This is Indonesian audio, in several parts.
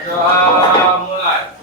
Doa mulai.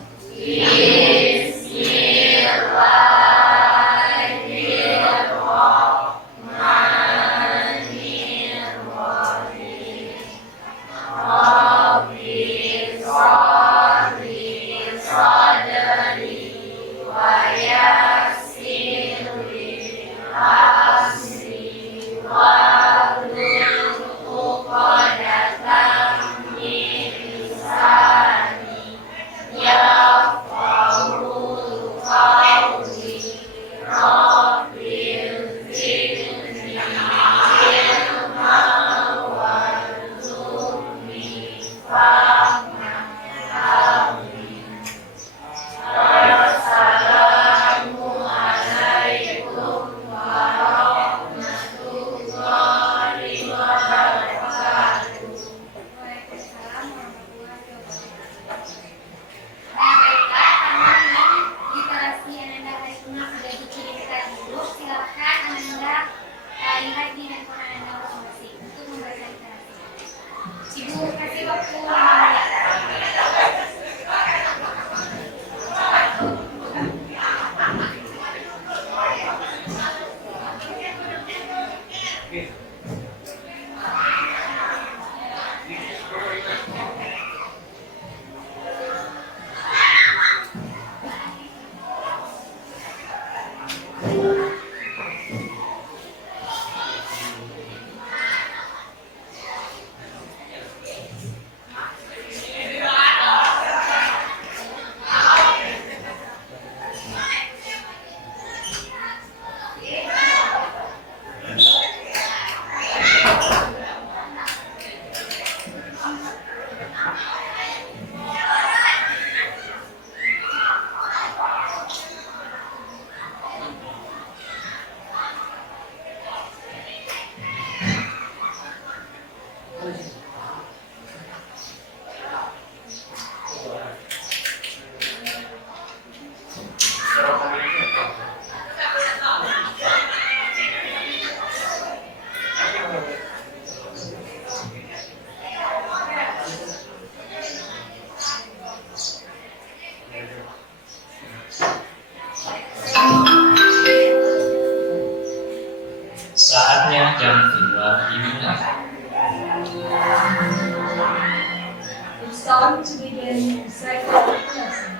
Saatnya jam 2 dimulai. It's time to begin the second lesson.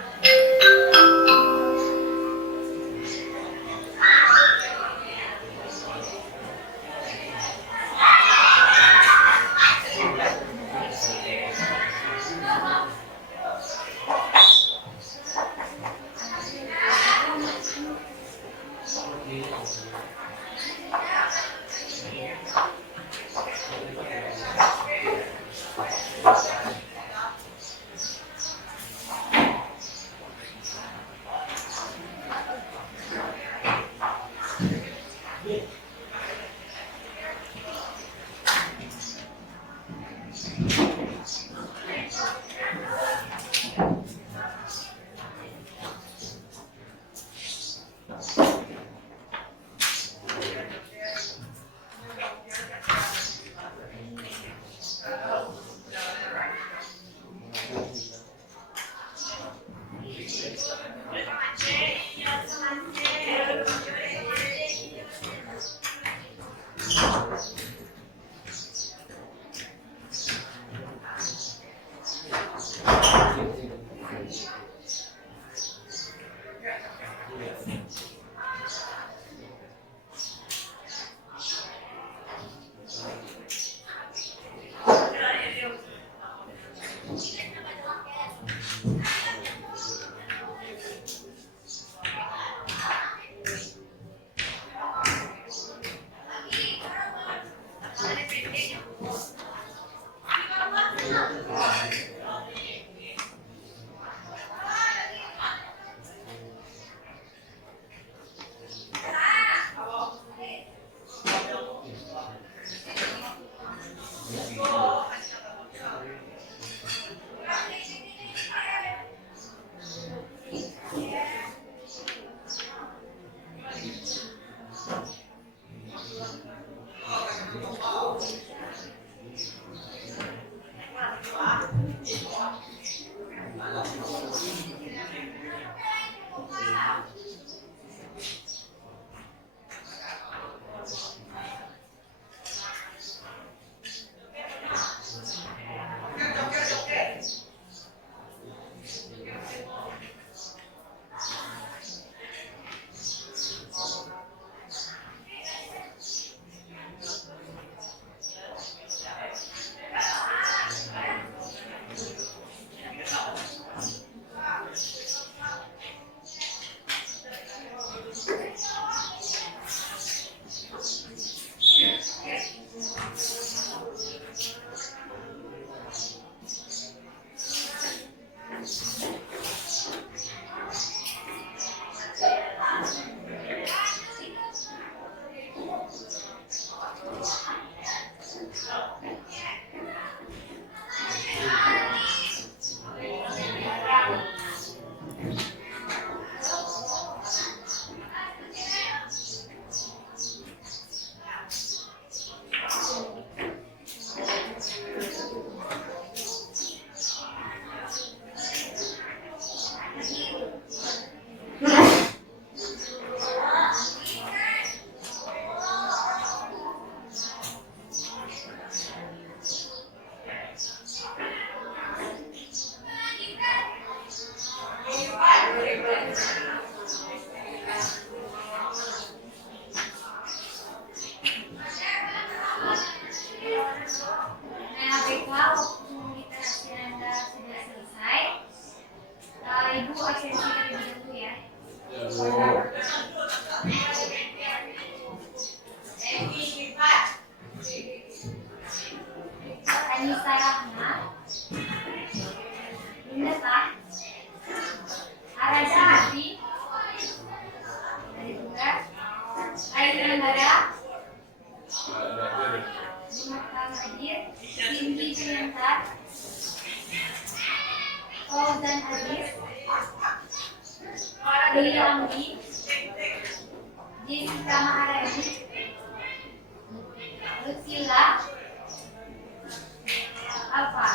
Fauzan Aziz, Dewi Amri, Jessica Maharani, Lucila, Alfa,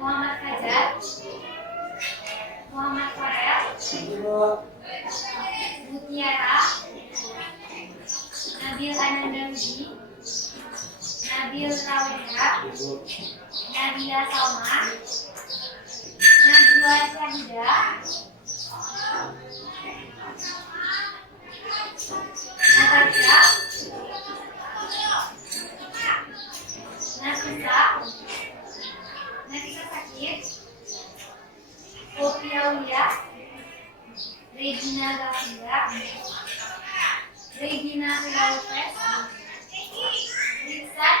Muhammad Fajar, Muhammad Farel, Mutiara, Nabil Anandawidi, Nabil Rawendra, Nabila Salma, Najwa Syahida, Natasha, Nafisa Sakir, Poppy Aulia, Regina Gafira, Regina Lopez, Rizal,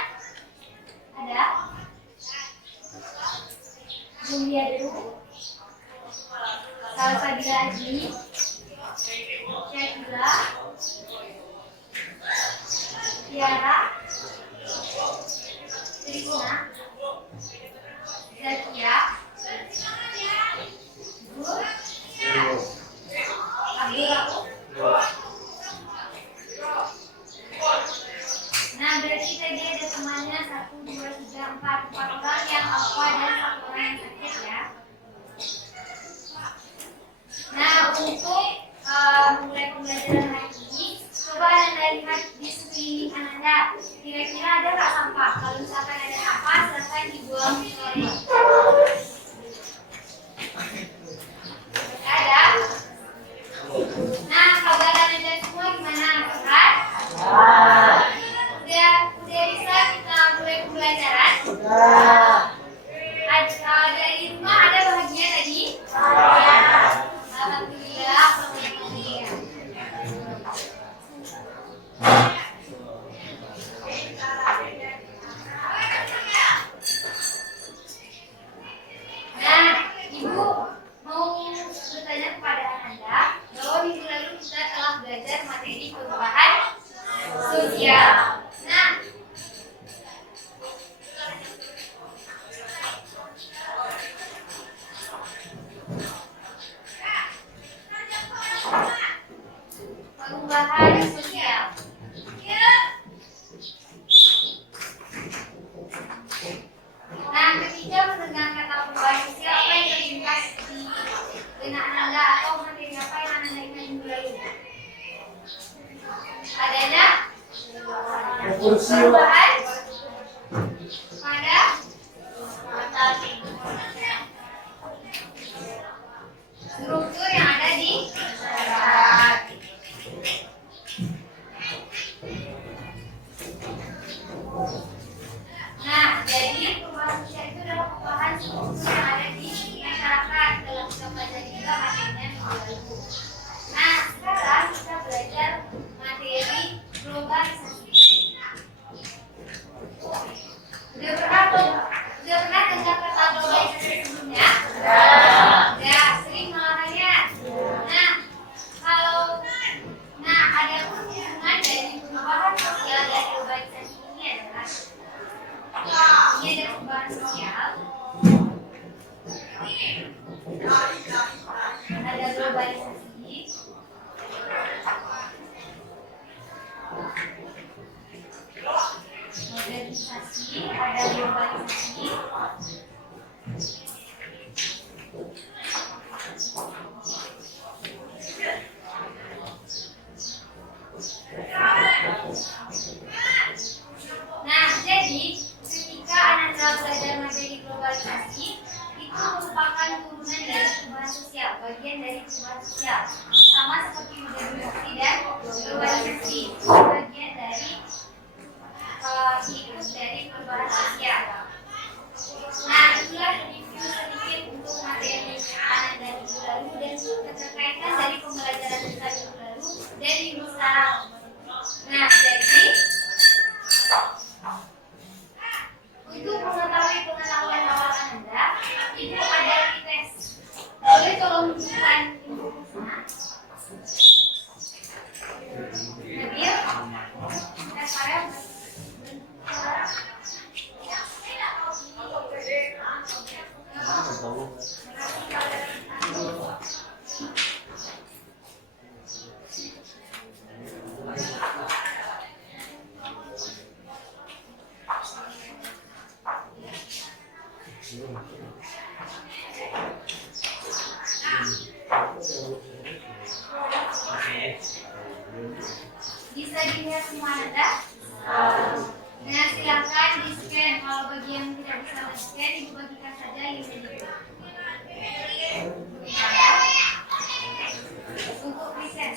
ada Juliadu, Salsabila Azmi, Syakila, Tiara, Trisna, Zakia, Gur, Abdul Rauf. Nah, berarti tadi ada temannya 1, 2, 3, 4 orang yang alfa dan 1 orang yang sakit ya. Nah, untuk mulai pembelajaran hari ini, coba Anda lihat di sekeliling Anda. Kira-kira ada nggak sampah? Kalau misalkan ada sampah, silakan dibuang sore. Ada? Nah, kabaran Anda semua gimana? Sehat? Udah bisa kita mulai pembelajaran? Dari rumah ada bahagia tadi? Alhamdulillah, alhamdulillah. Nah, Ibu mau bertanya kepada Anda bahwa minggu lalu kita telah belajar materi perubahan sosial. Nah, perubahan sosial. Nah, ketika mendengar kata perubahan sosial, apa yang terlintas di benak Anda atau materi apa yang Anda ingat minggu lalu? Adanya perubahan pada struktur yang ada di masyarakat. Nah, jadi perubahan sosial itu adalah perubahan struktur yang ada di masyarakat. Dalam kita pelajari juga materinya minggu lalu. Nah, sekarang kita belajar materi globalisasi. Udah pernah dengar kata globalisasi sebelumnya? Ya, sering malahannya. Nah, ada hubungan dari perubahan sosial dan globalisasi ini adalah ini ada perubahan sosial, ada globalisasi, modernisasi, ada globalisasi, nah, jadi ketika Anda belajar materi globalisasi, itu merupakan turunan dari perubahan sosial, bagian dari perubahan sosial, sama seperti modernisasi dan globalisasi, bagian dari ikut dari perubahan sosial. Nah, itulah review sedikit untuk materi Anda minggu lalu dan keterkaitan dari pembelajaran kita minggu lalu dan minggu sekarang. Nah, jadi untuk mengetahui pengetahuan awal Anda, Ibu ada tes. Boleh tolong tunjukkan infonya. Nabil, tes Farel. Bisa dilihat semua Anda? Nah, silakan di scan. Kalau bagi yang tidak bisa di scan, ibu bagikan saja ini. Untuk riset.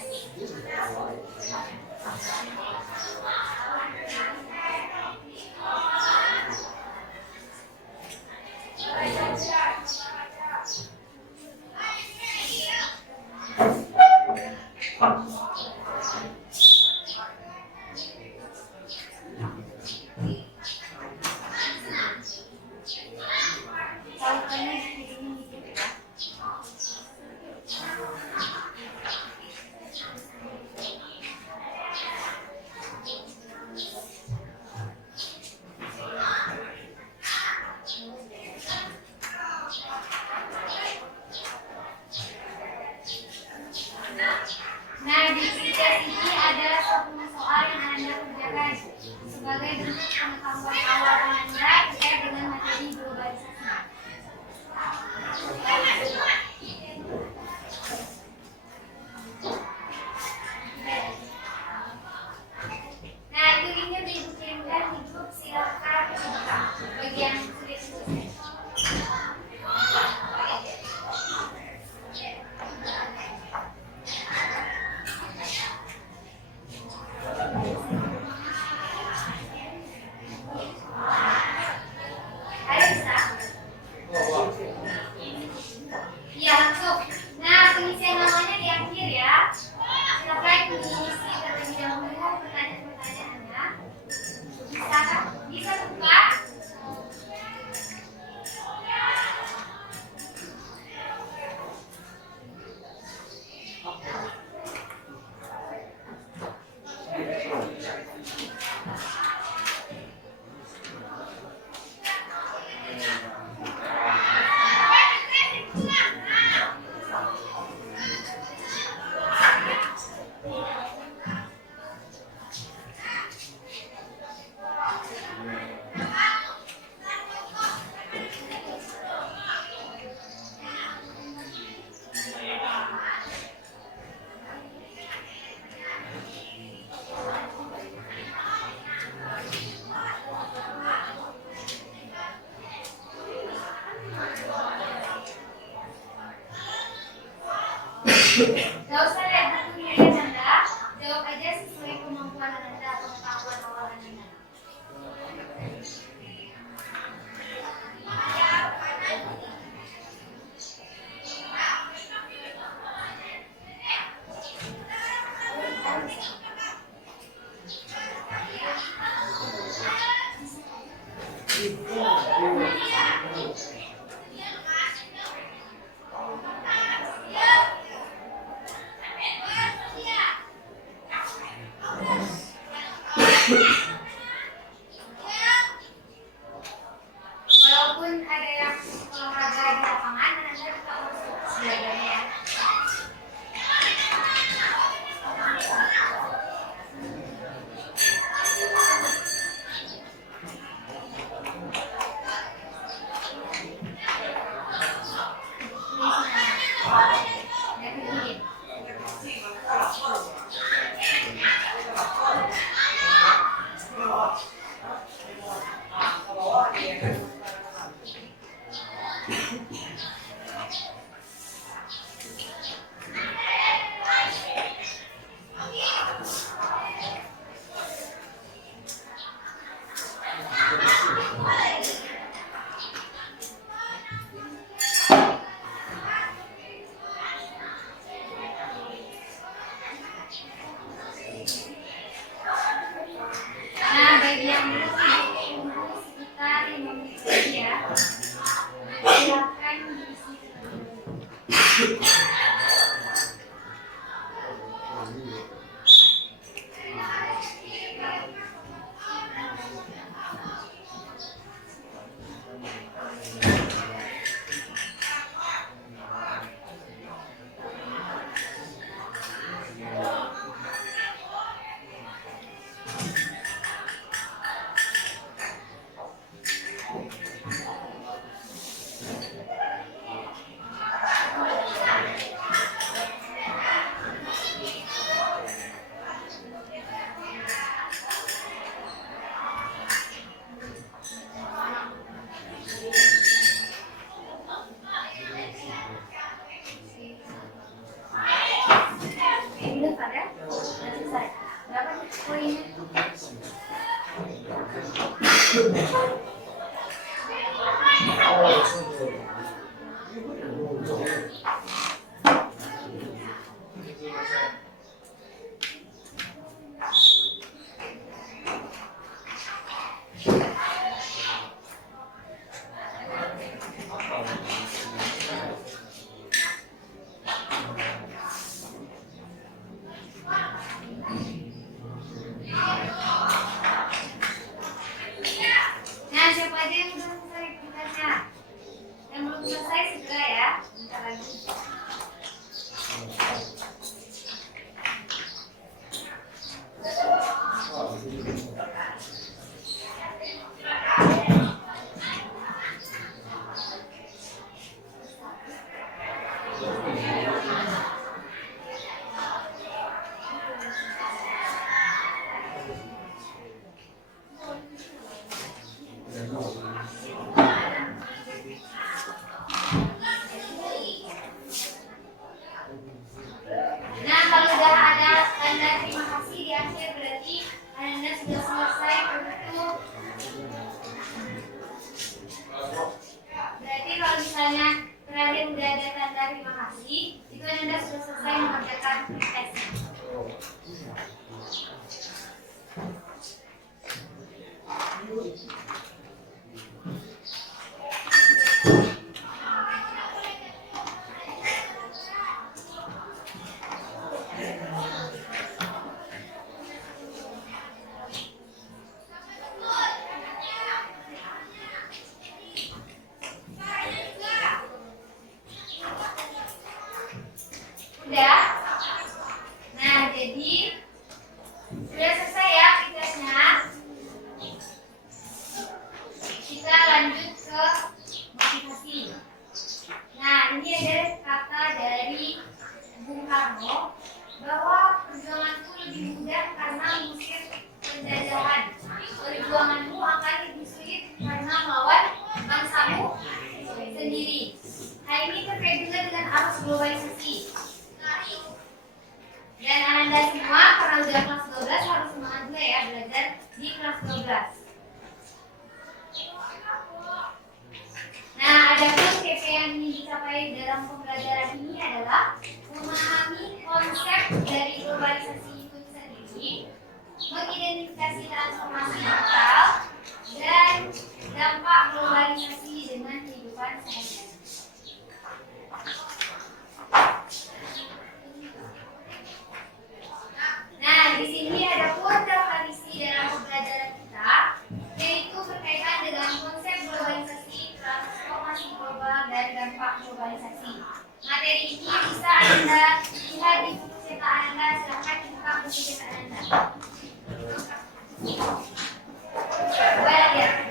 Tautannya di sini dikit ya. Nah, di tiga sini ada 10 soal yang Anda kerjakan sebagai bentuk pengetahuan awal Anda terkait dengan materi globalisasi. Nah, itu linknya dikirimkan di grup, silakan buka. Bagi yang sudah selesai. Ayo bisa? Iya, langsung. Nah, pengisian namanya di akhir ya. Silakan mengisi terlebih dahulu pertanyaan-pertanyaan Anda. Bisa kan? Bisa buka? Gak usah lihat bukunya ya Anda, jawab aja sesuai kemampuan Anda atau pengetahuan awal Anda. Walaupun ada yang olahraga di lapangan, Anda tetap harus belajarnya ya. Nah, siapa aja yang sudah selesai tugasnya? Yang belum selesai segera ya, bentar lagi. Nah, kalau sudah ada tanda terima kasih di akhir berarti Anda sudah selesai untuk. Berarti kalau misalnya terakhir sudah ada tanda terima kasih, itu Anda sudah selesai mengerjakan tes. Udah? Nah, jadi sudah selesai ya tugasnya. Kita lanjut ke motivasi. Nah, ini ada kata dari Bung Karno bahwa perjuangan itu lebih mudah karena mengusir penjajahan. Perjuanganmu akan lebih sulit karena melawan bangsamu sendiri. Hal ini terkait juga dengan arus globalisasi. Dan Anda semua karena udah kelas 12 harus semangat juga ya belajar di kelas 12. Nah, adapun KP yang ingin dicapai dalam pembelajaran ini adalah memahami konsep dari globalisasi itu sendiri, mengidentifikasi transformasi digital, dan dampak globalisasi dengan kehidupan sehari-hari. Nah, di sini ada beberapa tradisi dalam pembelajaran kita, yaitu berkaitan dengan konsep globalisasi, transformasi global, dan dampak globalisasi. Materi ini bisa Anda lihat di buku cetak Anda, silahkan buka buku cetak Anda. Coba lihat.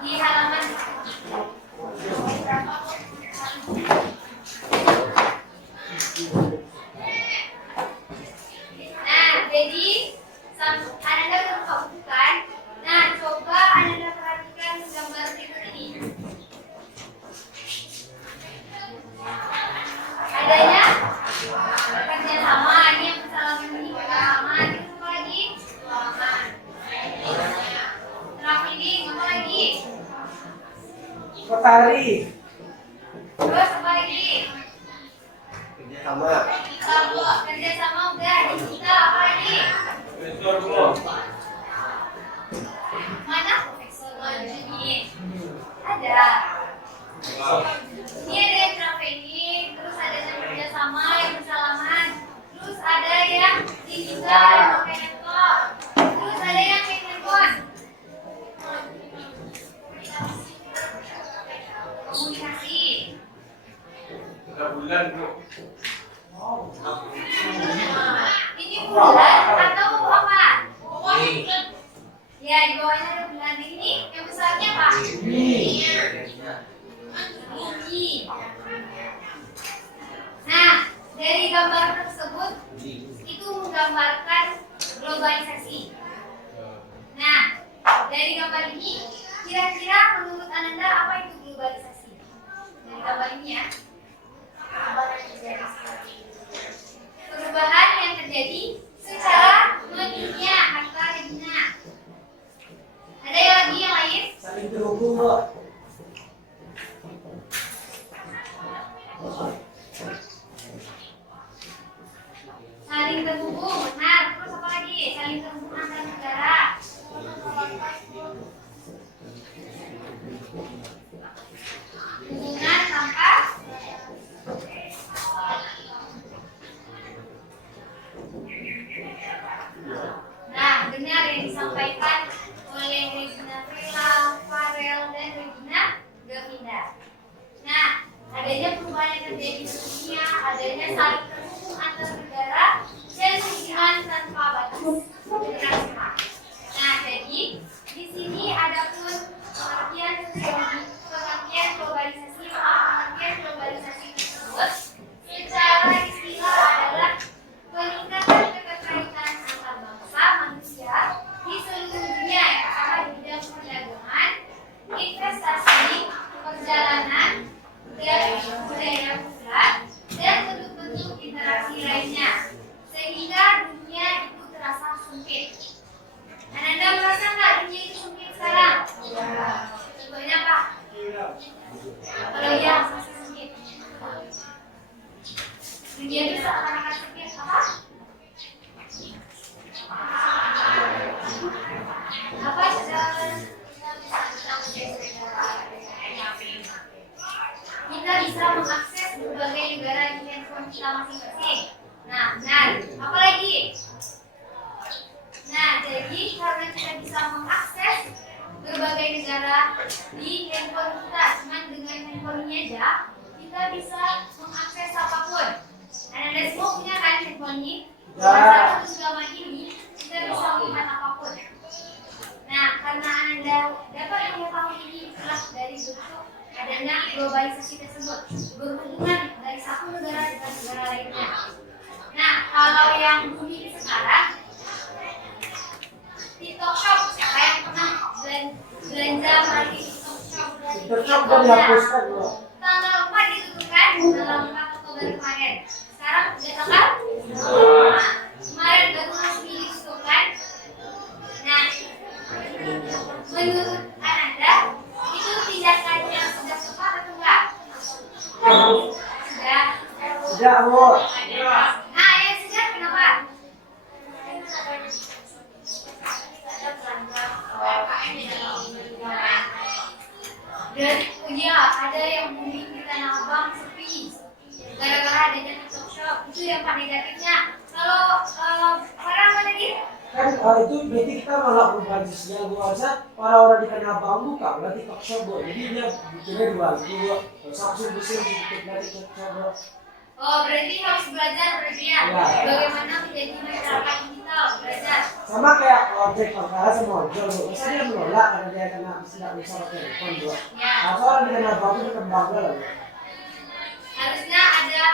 Di halaman nah, jadi Anda udah buka buku kan? Nah, coba Anda perhatikan gambar berikut ini. Adanya kerjasama, ini yang kesalahan ini kerjasama, ini apa lagi? Trafficking, apa lagi? Matahari. Terus apa lagi? Kerjasama. Kerjasama udah, digital apa lagi? Profesor belum? Mana profesor ini? Ada. Ini ada yang trafficking, terus ada yang kerjasama, yang bersalaman, terus ada yang digital, yang pakai laptop, terus ada yang main handphone. Komunikasi. Sudah bulan bu. Ini bulan atau apa? Ya, di bawahnya ada bulan. Ini yang besarnya apa? Bumi. Nah, dari gambar tersebut itu menggambarkan globalisasi. Nah, dari gambar ini kira-kira menurut Ananda apa itu globalisasi? Dari gambar ini ya. Perubahan yang terjadi secara mendunia kata Regina. Ada yang lagi yang lain? Saling terhubung, Bu. Saling terhubung, benar. Terus apa lagi? Saling terhubung antar negara. Hubungan tanpa nah, benar yang disampaikan oleh Regina Prila, Farel, dan Regina Gavinda. Nah, adanya perubahan yang terjadi di dunia, adanya saling terhubung antar negara, dan hubungan tanpa batas. Nah, jadi di sini ada pun pengertian globalisasi tersebut secara istilah adalah peningkatan keterkaitan antar bangsa manusia di seluruh dunia, yang pertama di bidang perdagangan, investasi, perjalanan, dan budaya pusat, dan bentuk-bentuk interaksi lainnya, sehingga dunia itu terasa sempit. Ananda merasa nggak dunia itu sempit sekarang? Contohnya apa? Kalau iya, masih sempit. Dunia itu seakan-akan sempit apa? Apa kita bisa mengakses berbagai negara di handphone kita masing-masing. Nah, benar. Apa lagi? Nah, jadi karena kita bisa mengakses berbagai negara di handphone kita, cuman dengan handphone-nya aja kita bisa mengakses apapun. Anda semua punya kan handphone ini? Dengan satu genggaman ini kita bisa melihat apapun. Nah, karena Anda dapat mengetahui ini itulah dari bentuk adanya globalisasi tersebut, berhubungan dari satu negara dengan negara lainnya. Nah, kalau yang booming sekarang, TikTok Shop, siapa yang pernah belanja melalui TikTok Shop? TikTok Shop udah dihapuskan, Bu. Tanggal 4 itu kan, tanggal 4 Oktober kemarin. Sekarang udah tanggal? Nah, kemarin baru resmi itu kan. Nah, menurut Ananda, itu tindakan yang sudah tepat atau enggak? Sudah. Tidak, Bu. Nah, yang sudah kenapa? Dan iya, ada yang booming di Tanah Abang sepi gara-gara adanya TikTok Shop. Itu yang paling negatifnya. Kalau orang apa tadi? Kan itu berarti kita malah berbagusnya, Bu. Harusnya orang-orang di Tanah Abang buka berarti TikTok Shop, Bu. Jadi dia bikinnya dua gitu, Bu. Samsung bisa bikin dari TikTok Shop, Bu. Oh, berarti harus belajar berarti ya. Ya. Bagaimana menjadi masyarakat digital, belajar. Sama kayak objek perkara sama ojol, Bu. Masa dia menolak karena dia kena tidak bisa pakai handphone, Bu. Ya. Atau orang di Tanah Abang itu tetap bangga lah, Bu. Harusnya ada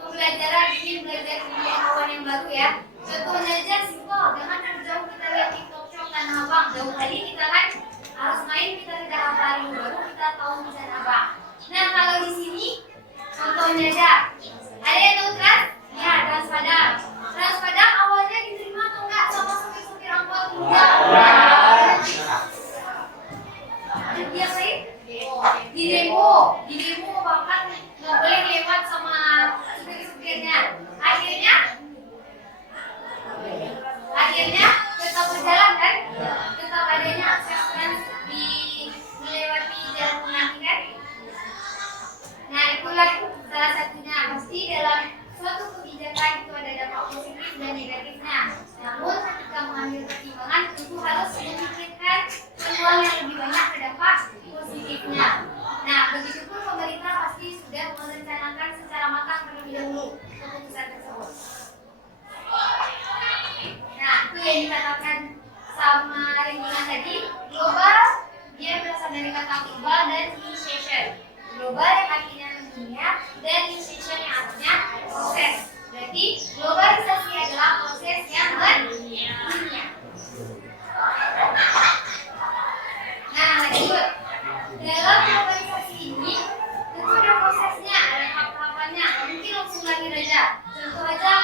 pembelajaran bikin belajar pengetahuan yang baru ya. Contohnya aja simpel, jangan jauh kita lihat TikTok Shop Tanah Abang. Jauh tadi kita kan harus main, kita tidak hafal baru kita tahu di Tanah Abang. Nah, kalau di sini contohnya aja, ada yang tahu Trans? Ya, Trans Padang. Trans Padang awalnya diterima atau enggak sama supir-supir angkot? Enggak. Dan dia lain? Di demo bahkan nggak boleh lewat sama supir-supirnya. Akhirnya tetap berjalan kan? Tetap adanya akses trans di melewati jalan pengantin kan? Nah, itulah salah satunya. Pasti dalam suatu kebijakan itu ada dampak positif dan negatifnya. Namun ketika mengambil pertimbangan tentu harus memikirkan peluang yang lebih banyak ke dampak positifnya. Nah, begitupun pemerintah pasti sudah merencanakan secara matang terlebih dahulu keputusan tersebut. Nah, itu yang dikatakan sama Regina tadi, global, dia berasal dari kata global dan initiation. Global yang artinya mendunia dan initiation yang artinya proses. Berarti globalisasi adalah proses yang mendunia. Nah, lanjut. Dalam globalisasi ini tentu ada prosesnya, ada tahap-tahapannya. saja. Contoh aja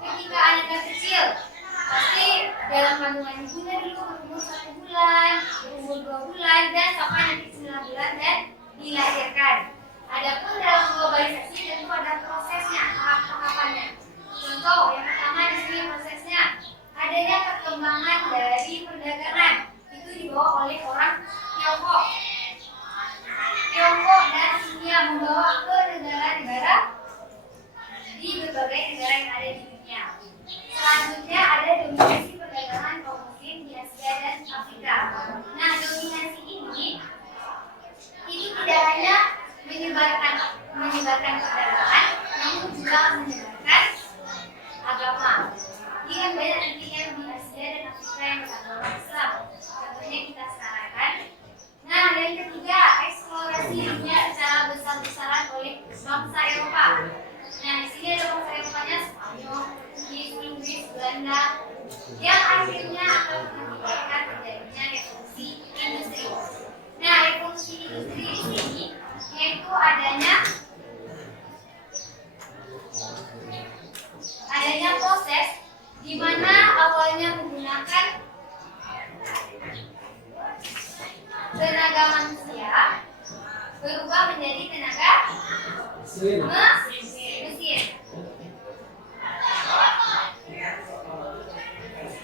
ketika anak kecil pasti dalam kandungan ibunya dulu berumur 1 bulan, berumur 2 bulan, dan sampai nanti 9 bulan dan dilahirkan. Adapun dalam globalisasi tentu ada prosesnya, tahap-tahapannya. Contoh yang pertama di sini prosesnya adanya perkembangan dari perdagangan itu dibawa oleh orang Tiongkok. Tiongkok dan India membawa ke negara-negara di berbagai negara yang ada di dunia. Selanjutnya ada dominasi perdagangan kaum muslim di Asia dan Afrika. Nah, dominasi ini itu tidak hanya menyebarkan perdagangan, namun juga menyebarkan agama. Ini kan banyak nanti yang di Asia dan Afrika yang beragama Islam. Contohnya kita sekarang kan. Nah, yang ketiga, eksplorasi dunia secara besar-besaran oleh bangsa Eropa. Nah, di sini ada bangsa Eropanya Spanyol, Inggris, Belanda, yang akhirnya akan mengakibatkan terjadinya revolusi industri. Nah, revolusi industri di sini yaitu adanya proses di mana awalnya menggunakan tenaga manusia berubah menjadi tenaga mesin.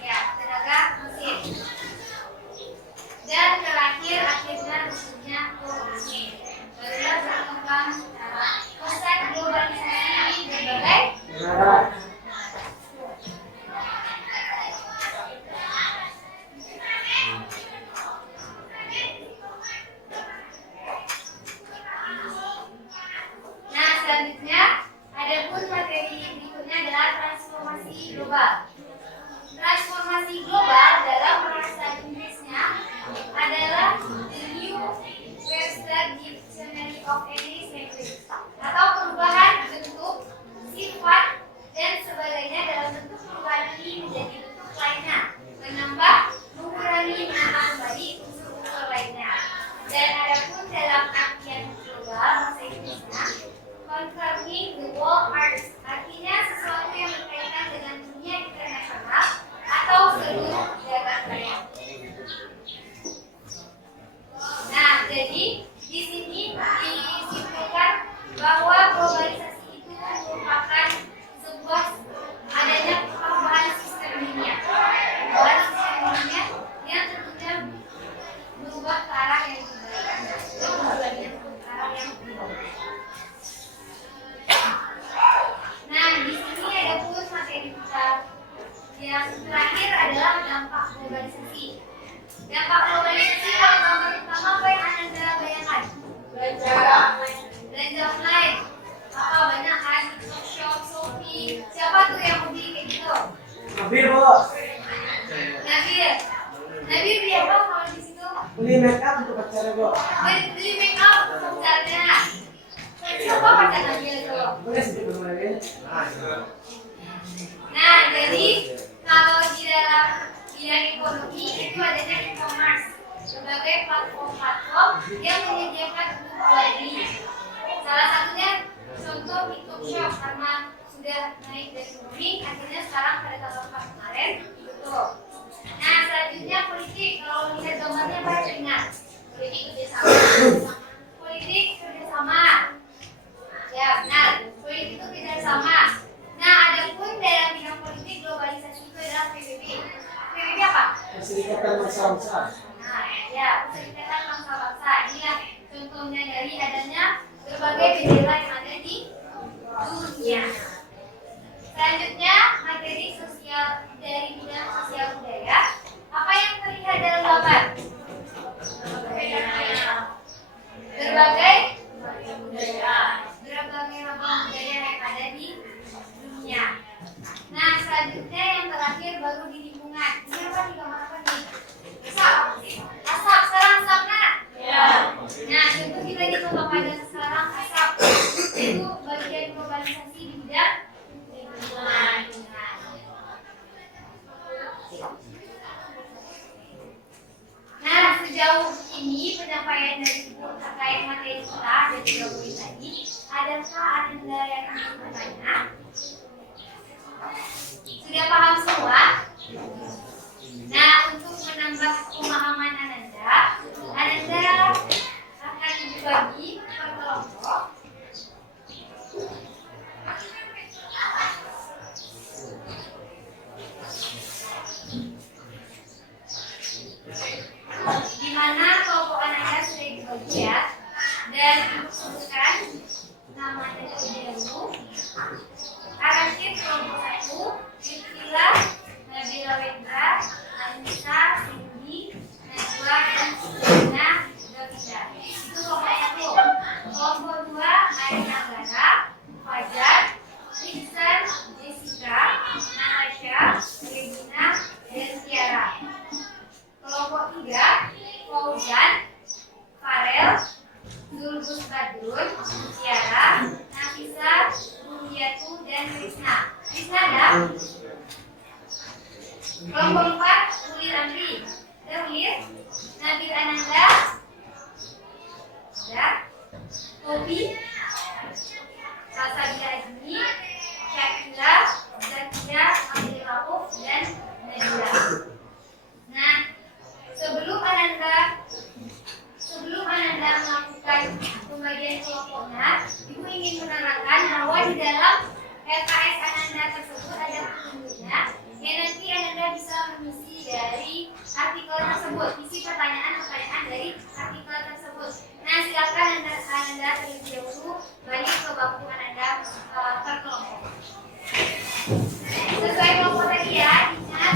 Ya, tenaga mesin. Dan terakhir akhirnya mesinnya produksi. Barulah berkembang secara pesat globalisasi di berbagai Negara. Nah, selanjutnya adapun materi berikutnya adalah transformasi global. Transformasi global dalam bahasa Inggrisnya adalah the new Webster Dictionary of English Language atau perubahan bentuk, sifat, dan sebagainya dalam bentuk perubahan ini menjadi bentuk lainnya, menambah, mengurangi, menambah kembali unsur-unsur lainnya. Dan adapun dalam artian global bahasa Inggrisnya concerning the world arts, artinya sesuatu yang berkaitan dengan dunia internasional atau seluruh jagat raya. Nah, jadi di sini disimpulkan bahwa globalisasi itu merupakan sebuah adanya perubahan sistem dunia. Perubahan sistem dunia yang tentunya berubah ke arah yang lebih baik. Ke arah yang lebih baik. Nah, di sini ada pun materi kita yang terakhir adalah dampak globalisasi. Dampak globalisasi kalau gambar pertama apa yang Anda bayangkan? Belanja online. Apa banyak kan? Shop, Shopee. Siapa tuh yang mau beli kayak gitu? Nabil, bos. Nabil. Nabil beli apa kalau di situ? Beli make up untuk pacarnya, bos. Beli make up untuk pacarnya. Siapa pacar Nabil itu? Boleh sedikit Nabil. Nah, jadi kalau di dalam bidang ekonomi itu adanya e-commerce, sebagai platform-platform yang menyediakan untuk jual beli. Salah satunya contoh TikTok Shop karena sudah naik dari booming, akhirnya sekarang pada tanggal 4 kemarin tutup. Nah, selanjutnya politik. Kalau lihat gambarnya pasti ingat politik kerjasama. Politik kerjasama. Ya benar, politik itu kerjasama. Nah, adapun dalam bidang politik globalisasi itu adalah PBB. PBB apa? Perserikatan Bangsa-Bangsa. Nah, ya, Perserikatan Bangsa-Bangsa. Inilah contohnya dari adanya berbagai bendera yang ada di dunia. Selanjutnya, materi sosial dari bidang sosial budaya. Apa yang terlihat dalam gambar? Berbagai ragam budaya yang ada di dunia. Nah, selanjutnya yang terakhir baru di lingkungan. Ini apa nih, gambar apa nih? Asap, sarang asap nah. Nah, contoh kita di contoh pada sarang asap itu bagian globalisasi di bidang lingkungan. Nah, sejauh ini penyampaian dari Ibu terkait materi kita dan juga poin tadi, adakah Anda yang ingin bertanya? Krisna. Krisna ada? Kelompok 4, Ulir Andri. Ada Ulir? Nabil Ananda? Ada? Tobi? Salsabila Ajmi? Syakira? Zakia? Abdul Rauf? Dan Najila. Nah, sebelum Ananda melakukan pembagian kelompoknya, Ibu ingin menerangkan bahwa di dalam LKS Ananda tersebut ada petunjuknya yang nanti Ananda bisa mengisi dari artikel tersebut, isi pertanyaan-pertanyaan dari artikel tersebut. Nah, silakan Ananda terlebih dahulu balik ke bangku Ananda per kelompok. Sesuai kelompok tadi ya, ingat.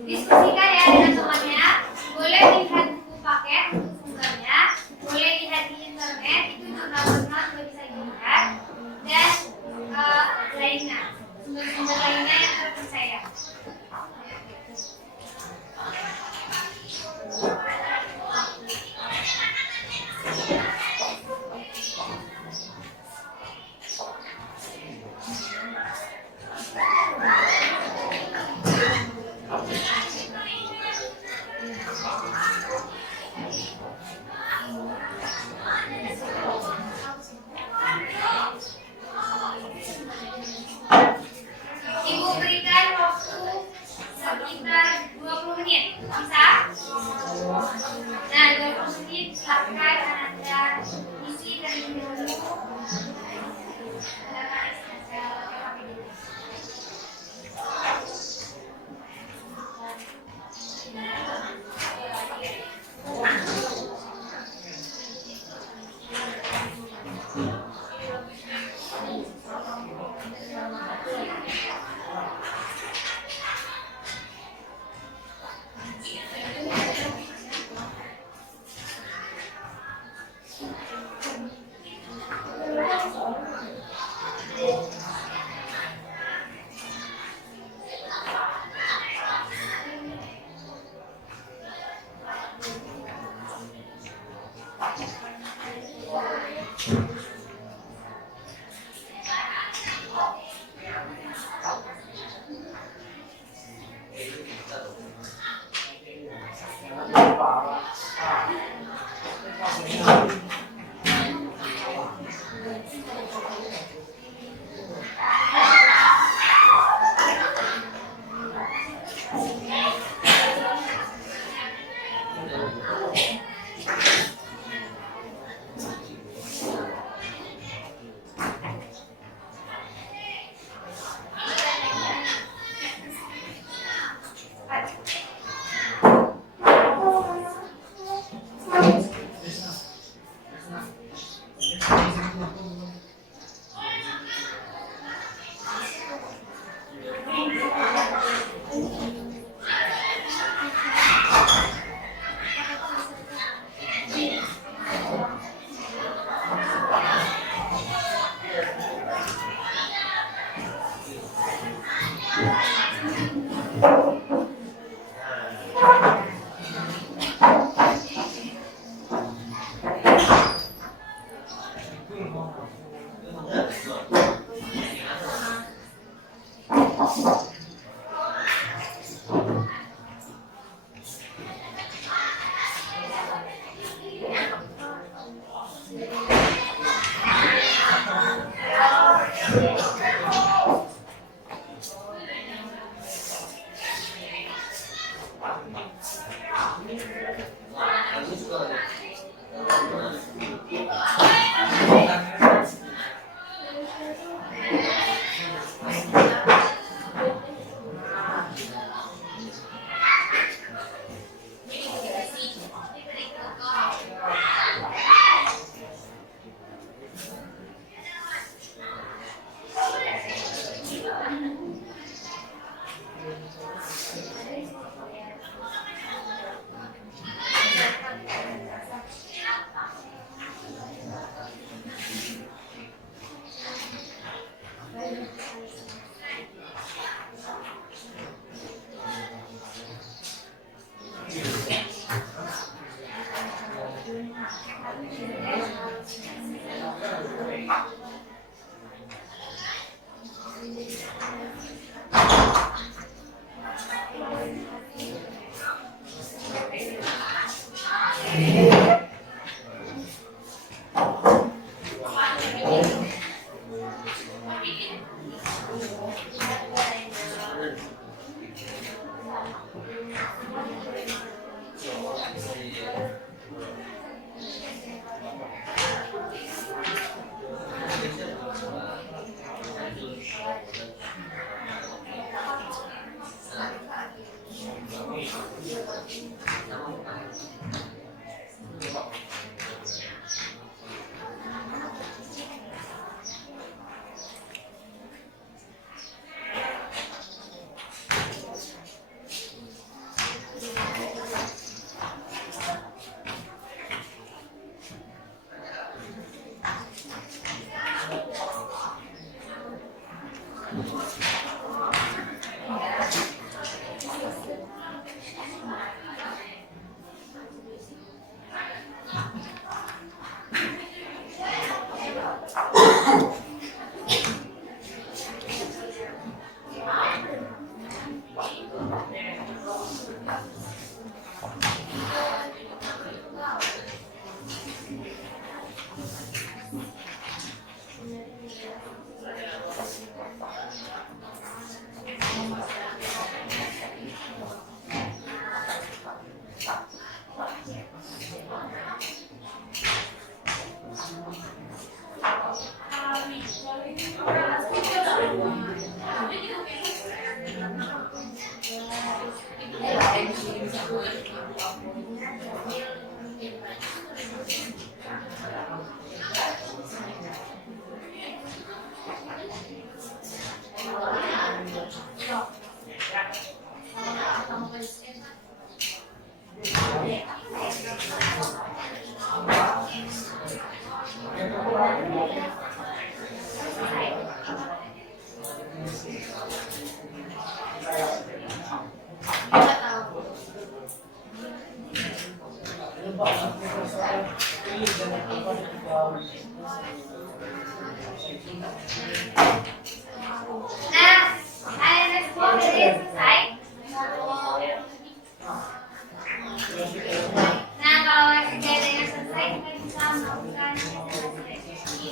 Diskusikan ya dengan temannya. Boleh lihat buku paket untuk sumbernya, boleh lihat di internet, itu jurnal-jurnal juga bisa dilihat, dan lainnya, sumber-sumber lainnya yang terpercaya. Nah, ada semua udah selesai. Nah, kalau kerjanya selesai, kita bisa melakukan revisi.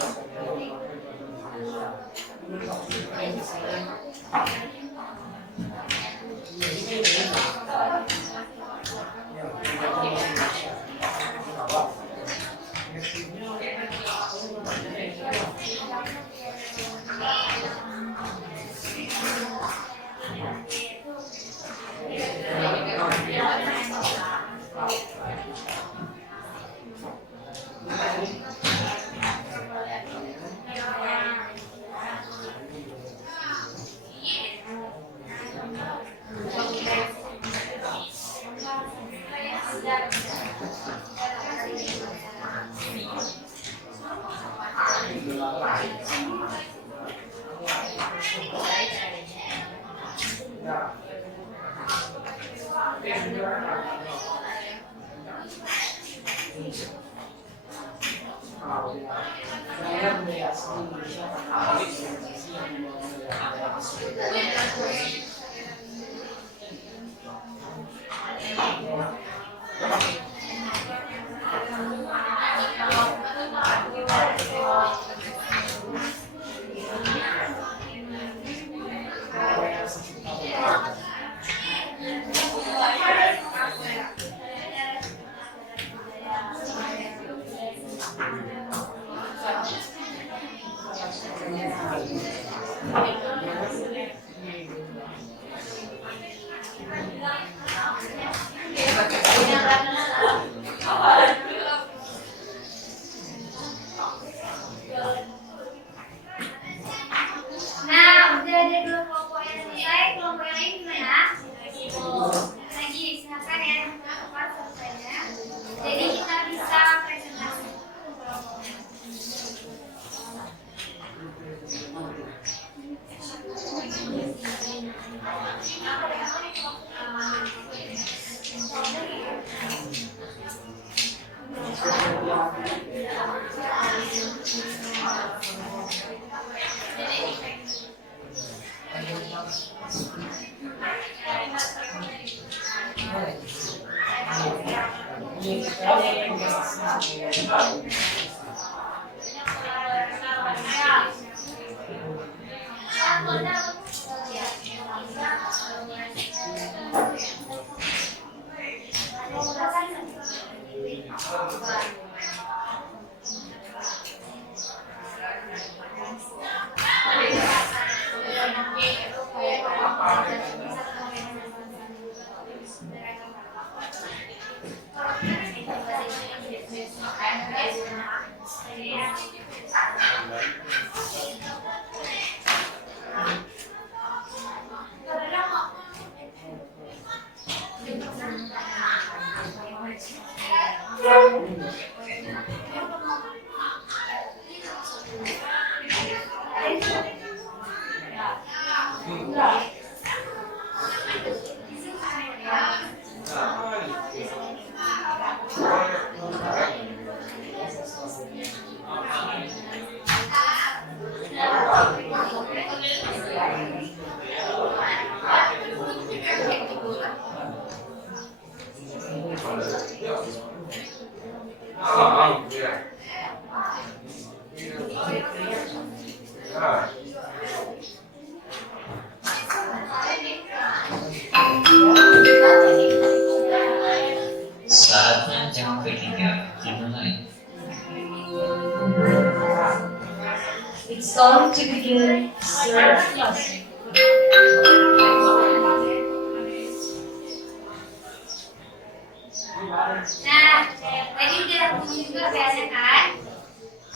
Nah, budaya asli Indonesia terkait organisasi yang membangun budaya tersebut. Nah, udah ada dua kelompok yang selesai, kelompok yang lain gimana? Lagi, silakan ya teman-teman selesainya. Jadi kita bisa presentasi. Saatnya jam ketiga dimulai. It's time to begin third lesson. Nah, tadi udah ketemu juga biasa kan?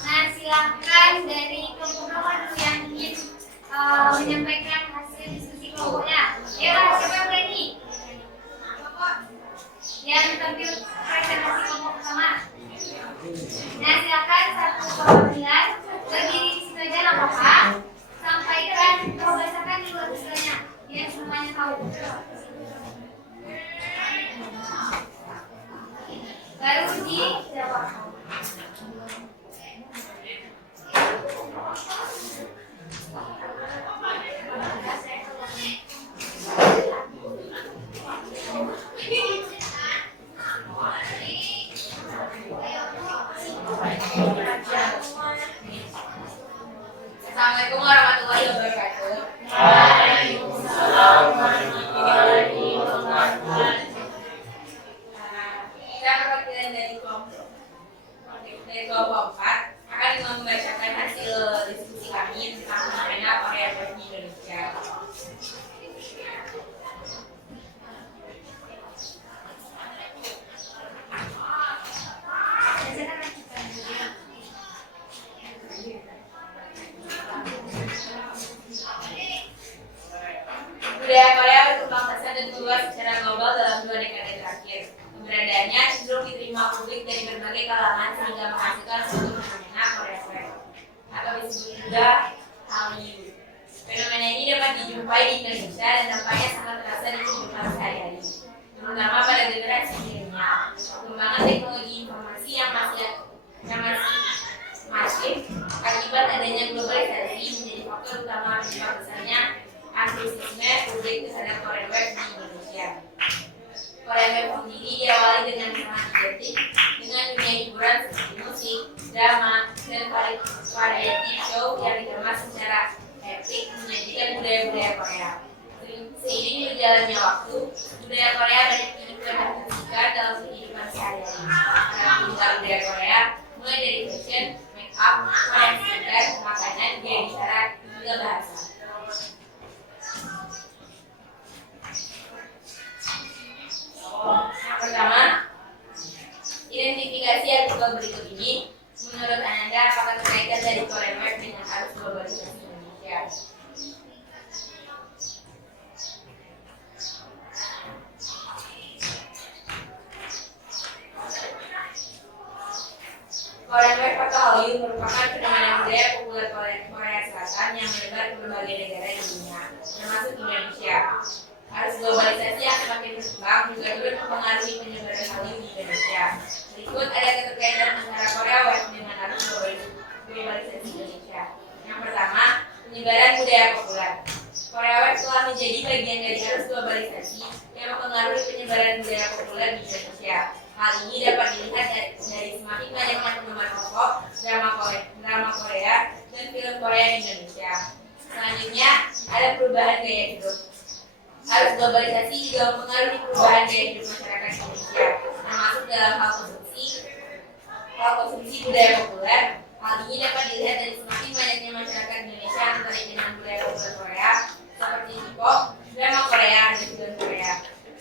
Nah, silakan dari kelompok nomor dulu yang ingin menyampaikan hasil diskusi kelompoknya. Ya, siapa yang berani? Yang tampil presentasi kelompok pertama. Nah, silakan satu perwakilan berdiri di situ aja nggak apa-apa. Sampaikan, bahasakan di luar istilahnya, biar semuanya tahu. Baru dijawab. Assalamualaikum warahmatullahi wabarakatuh. Waalaikumsalam warahmatullahi wabarakatuh. Saya perwakilan dari kelompok 4 akan membacakan hasil diskusi kami tentang fenomena Korea di Indonesia. Budaya Korea berkembang pesat dan meluas secara global dalam 2 dekade terakhir. Keberadaannya cenderung diterima publik dari berbagai kalangan sehingga menghasilkan suatu fenomena Korea atau disebut juga Hallyu. Fenomena ini dapat dijumpai di Indonesia dan dampaknya sangat terasa di kehidupan sehari-hari, terutama pada generasi milenial. Perkembangan teknologi informasi yang masih masif Akibat adanya globalisasi menjadi faktor utama penyebab besarnya antusiasme publik terhadap Korean Web di Indonesia. Korean Web sendiri diawali dengan sangat identik dengan dunia hiburan seperti musik, drama, dan variety show yang dikemas secara epik menyajikan budaya-budaya Korea. Seiring berjalannya waktu, budaya Korea banyak diimplementasikan dalam kehidupan sehari-hari. Dalam budaya Korea, mulai dari fashion, make up, Korean skincare, makanan, gaya bicara, hingga bahasa. Yang pertama, identifikasi artikel berikut ini. Menurut Ananda, apakah kaitan dari Korean Web dengan arus globalisasi Indonesia? Korean Web atau Hallyu merupakan fenomena budaya populer Korea Selatan yang menyebar ke berbagai negara di dunia, termasuk Indonesia. Arus globalisasi yang semakin berkembang juga turut mempengaruhi penyebaran Hallyu di Indonesia. Berikut ada keterkaitan antara Korea Web dengan arus globalisasi Indonesia. Yang pertama, penyebaran budaya populer. Korea Web telah menjadi bagian dari arus globalisasi yang mempengaruhi penyebaran budaya populer di Indonesia. Hal ini dapat dilihat dari semakin banyaknya penggemar K-pop, drama Korea, dan film Korea di Indonesia. Selanjutnya, ada perubahan gaya hidup. Arus globalisasi juga mempengaruhi perubahan gaya hidup masyarakat Indonesia, termasuk dalam hal konsumsi budaya populer. Hal ini dapat dilihat dari semakin banyaknya masyarakat Indonesia yang tertarik dengan budaya populer Korea, seperti K-pop, drama Korea, dan film Korea.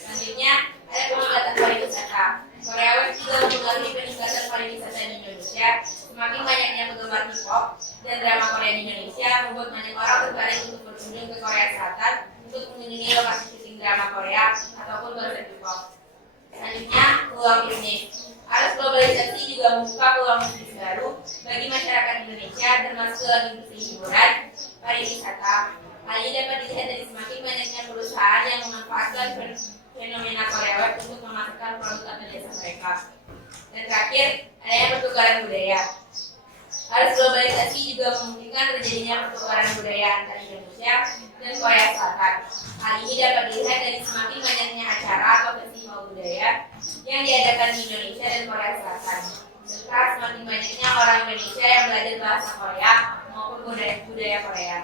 Selanjutnya, ada peningkatan pariwisata. Korea Web juga mempengaruhi peningkatan pariwisata di Indonesia. Semakin banyaknya penggemar K-pop dan drama Korea di Indonesia membuat banyak orang tertarik untuk berkunjung ke Korea Selatan untuk mengunjungi lokasi syuting drama Korea ataupun konser K-pop. Selanjutnya, peluang bisnis. Arus globalisasi juga membuka peluang bisnis baru bagi masyarakat Indonesia, termasuk dalam industri hiburan, pariwisata. Hal ini dapat dilihat dari semakin banyaknya perusahaan yang memanfaatkan fenomena Korea Web untuk memasarkan produk atau jasa mereka. Dan terakhir, adanya pertukaran budaya. Arus globalisasi juga memungkinkan terjadinya pertukaran budaya antara Indonesia dan Korea Selatan. Hal ini dapat dilihat dari semakin banyaknya acara atau festival budaya yang diadakan di Indonesia dan Korea Selatan, serta semakin banyaknya orang Indonesia yang belajar bahasa Korea maupun budaya Korea.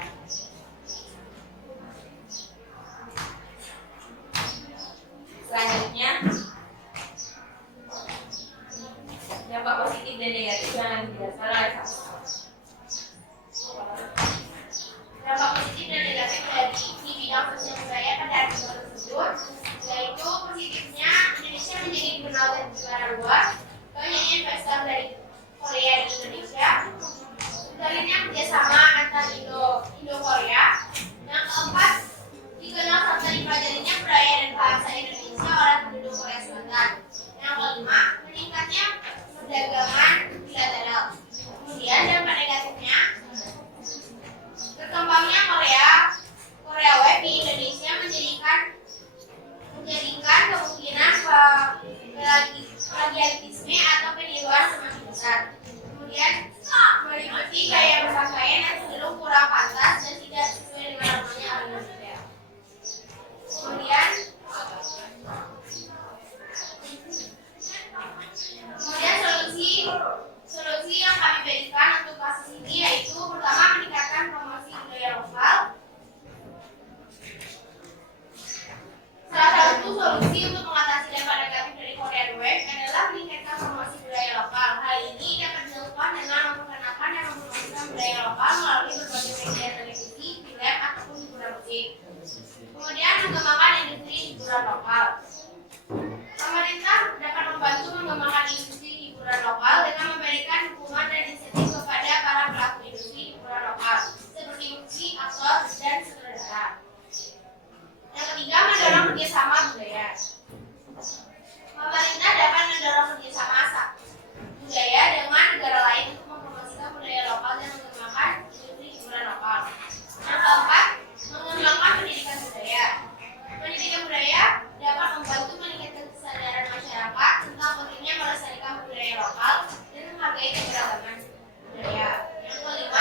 Selanjutnya, dampak positif dan negatif yang akan dijelaskan oleh Sastra. Dampak positif dan negatif dari di bidang sosial budaya pada artikel tersebut, yaitu positifnya Indonesia menjadi dikenal dan secara luas, banyaknya investor dari Korea di Indonesia, terjadinya kerjasama antar Indo-Korea. Yang keempat, dikenal serta dipelajarinya budaya dan bahasa Indonesia oleh penduduk Korea Selatan. Yang kelima, meningkatnya perdagangan bilateral. Kemudian dampak negatifnya, berkembangnya Korea Web di Indonesia menjadikan kemungkinan plagiarisme atau peniruan semakin besar. Kemudian meliputi gaya berpakaian yang cenderung kurang pantas dan tidak sesuai dengan namanya Indonesia. Kemudian solusi yang kami berikan untuk kasus ini yaitu pertama meningkatkan promosi budaya lokal. Salah satu solusi untuk mengatasi dampak negatif dari Korean Web adalah meningkatkan promosi budaya lokal. Hal ini dapat dilakukan dengan memperkenalkan dan mempromosikan budaya lokal melalui berbagai media televisi, film, ataupun hiburan musik. Kemudian mengembangkan industri hiburan lokal. Pemerintah dapat membantu mengembangkan industri hiburan lokal dengan memberikan dukungan dan insentif kepada para pelaku industri hiburan lokal seperti musik, aktor, dan sutradara. Yang ketiga, mendorong kerjasama budaya. Pemerintah dapat mendorong kerjasama budaya dengan negara lain untuk mempromosikan budaya lokal dan mengembangkan industri hiburan lokal. Yang keempat, mengembangkan pendidikan budaya. Pendidikan budaya dapat membantu meningkatkan kesadaran masyarakat tentang pentingnya melestarikan budaya lokal dan menghargai keberagaman budaya. Yang kelima,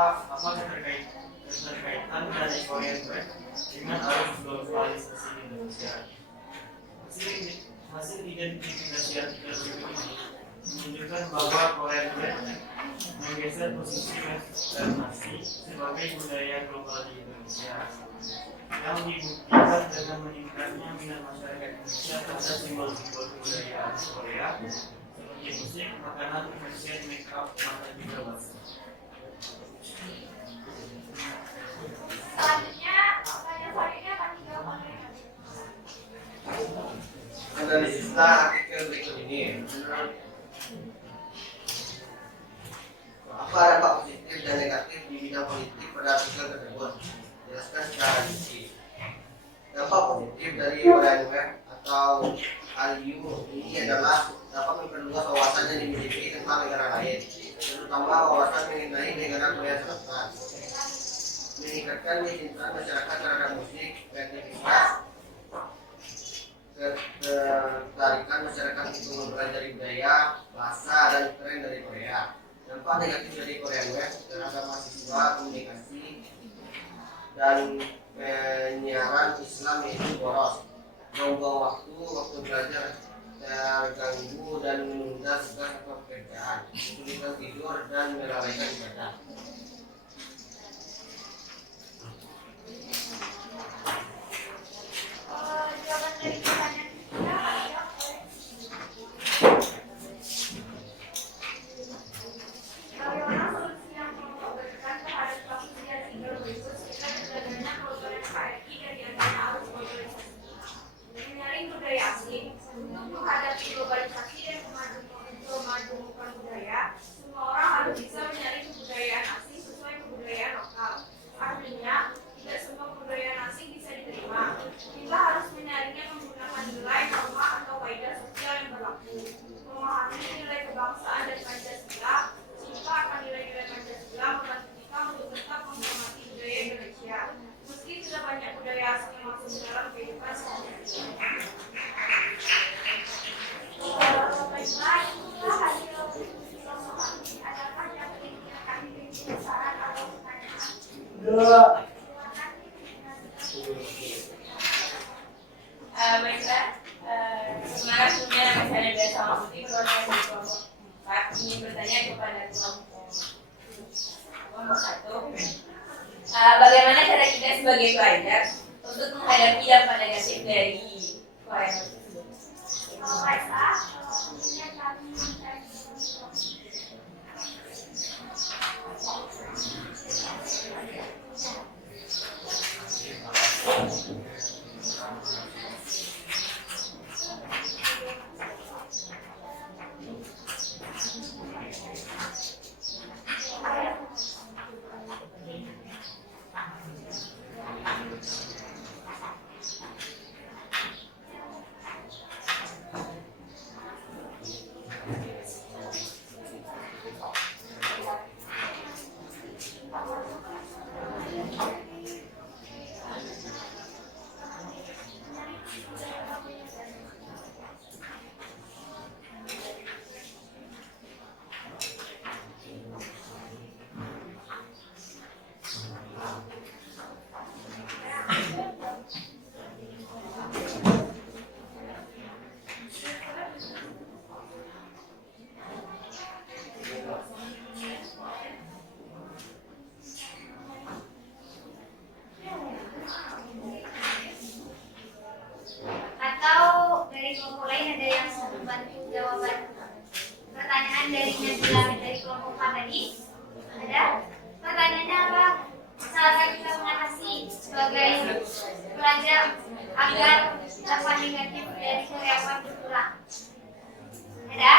apa keterkaitan dari Korean Web dengan arus globalisasi di Indonesia? Hasil identifikasi artikel berikut ini menunjukkan bahwa Korean Web menggeser posisi web nasi sebagai budaya global di Indonesia, yang dibuktikan dengan meningkatnya minat masyarakat Indonesia terhadap simbol-simbol kebudayaan Korea seperti musik, makanan, fashion, make up, dan juga bahasa. Selanjutnya, pertanyaan selanjutnya akan dijawab oleh Analisislah artikel berikut ini. Apa dampak positif dan negatif di bidang politik pada artikel tersebut? Jelaskan secara rinci. Dampak positif dari Korean Web atau Hallyu ini adalah dapat memperluas wawasan yang dimiliki tentang negara lain, terutama wawasan mengenai negara Korea Selatan, meningkatkan kecintaan masyarakat terhadap musik, kreativitas, ketertarikan masyarakat untuk mempelajari budaya, bahasa, dan tren dari Korea. Dampak negatif dari Korean Web terhadap mahasiswa, komunikasi, dan penyiaran Islam yaitu boros, buang-buang waktu belajar terganggu dan menunda tugas atau pekerjaan, kesulitan tidur, dan melalaikan ibadah. jawaban dari pertanyaan kita akan dijawab oleh bagaimana solusi yang memberikan terhadap kasus di artikel berikut sekitar terjadinya keluaran KRI dan diantaranya arus globalisasi. Menyaring budaya asing untuk menghadapi globalisasi dan kemajuan budaya, semua orang harus bisa menyaring kebudayaan asing sesuai kebudayaan lokal. Artinya, tidak semua kebudayaan asing bisa diterima. Kita harus menyaringnya menggunakan nilai, norma, atau kaidah sosial yang berlaku. Memahami nilai kebangsaan dan Pancasila, cinta akan nilai-nilai Pancasila membantu kita untuk tetap menghormati budaya Indonesia. Meski sudah banyak budaya asing yang masuk dalam kehidupan sehari-hari. Baiklah, itulah hasil filosofi ini. Adakah yang ingin kami berikan saran atau pertanyaan? Baiklah, semangat punya misalnya biasa Maksudi berwarna di kelompok 4 ingin bertanya kepada kelompok 1. Bagaimana cara kita sebagai pelajar untuk menghadapi dampak negatif dari Korea tersebut? Baiklah, kemudian kami mencari dari Najila dari kelompok A tadi ada pertanyaannya apa? Cara kita mengatasi sebagai pelajar agar dampak negatif dari karyawan berkurang. Ada?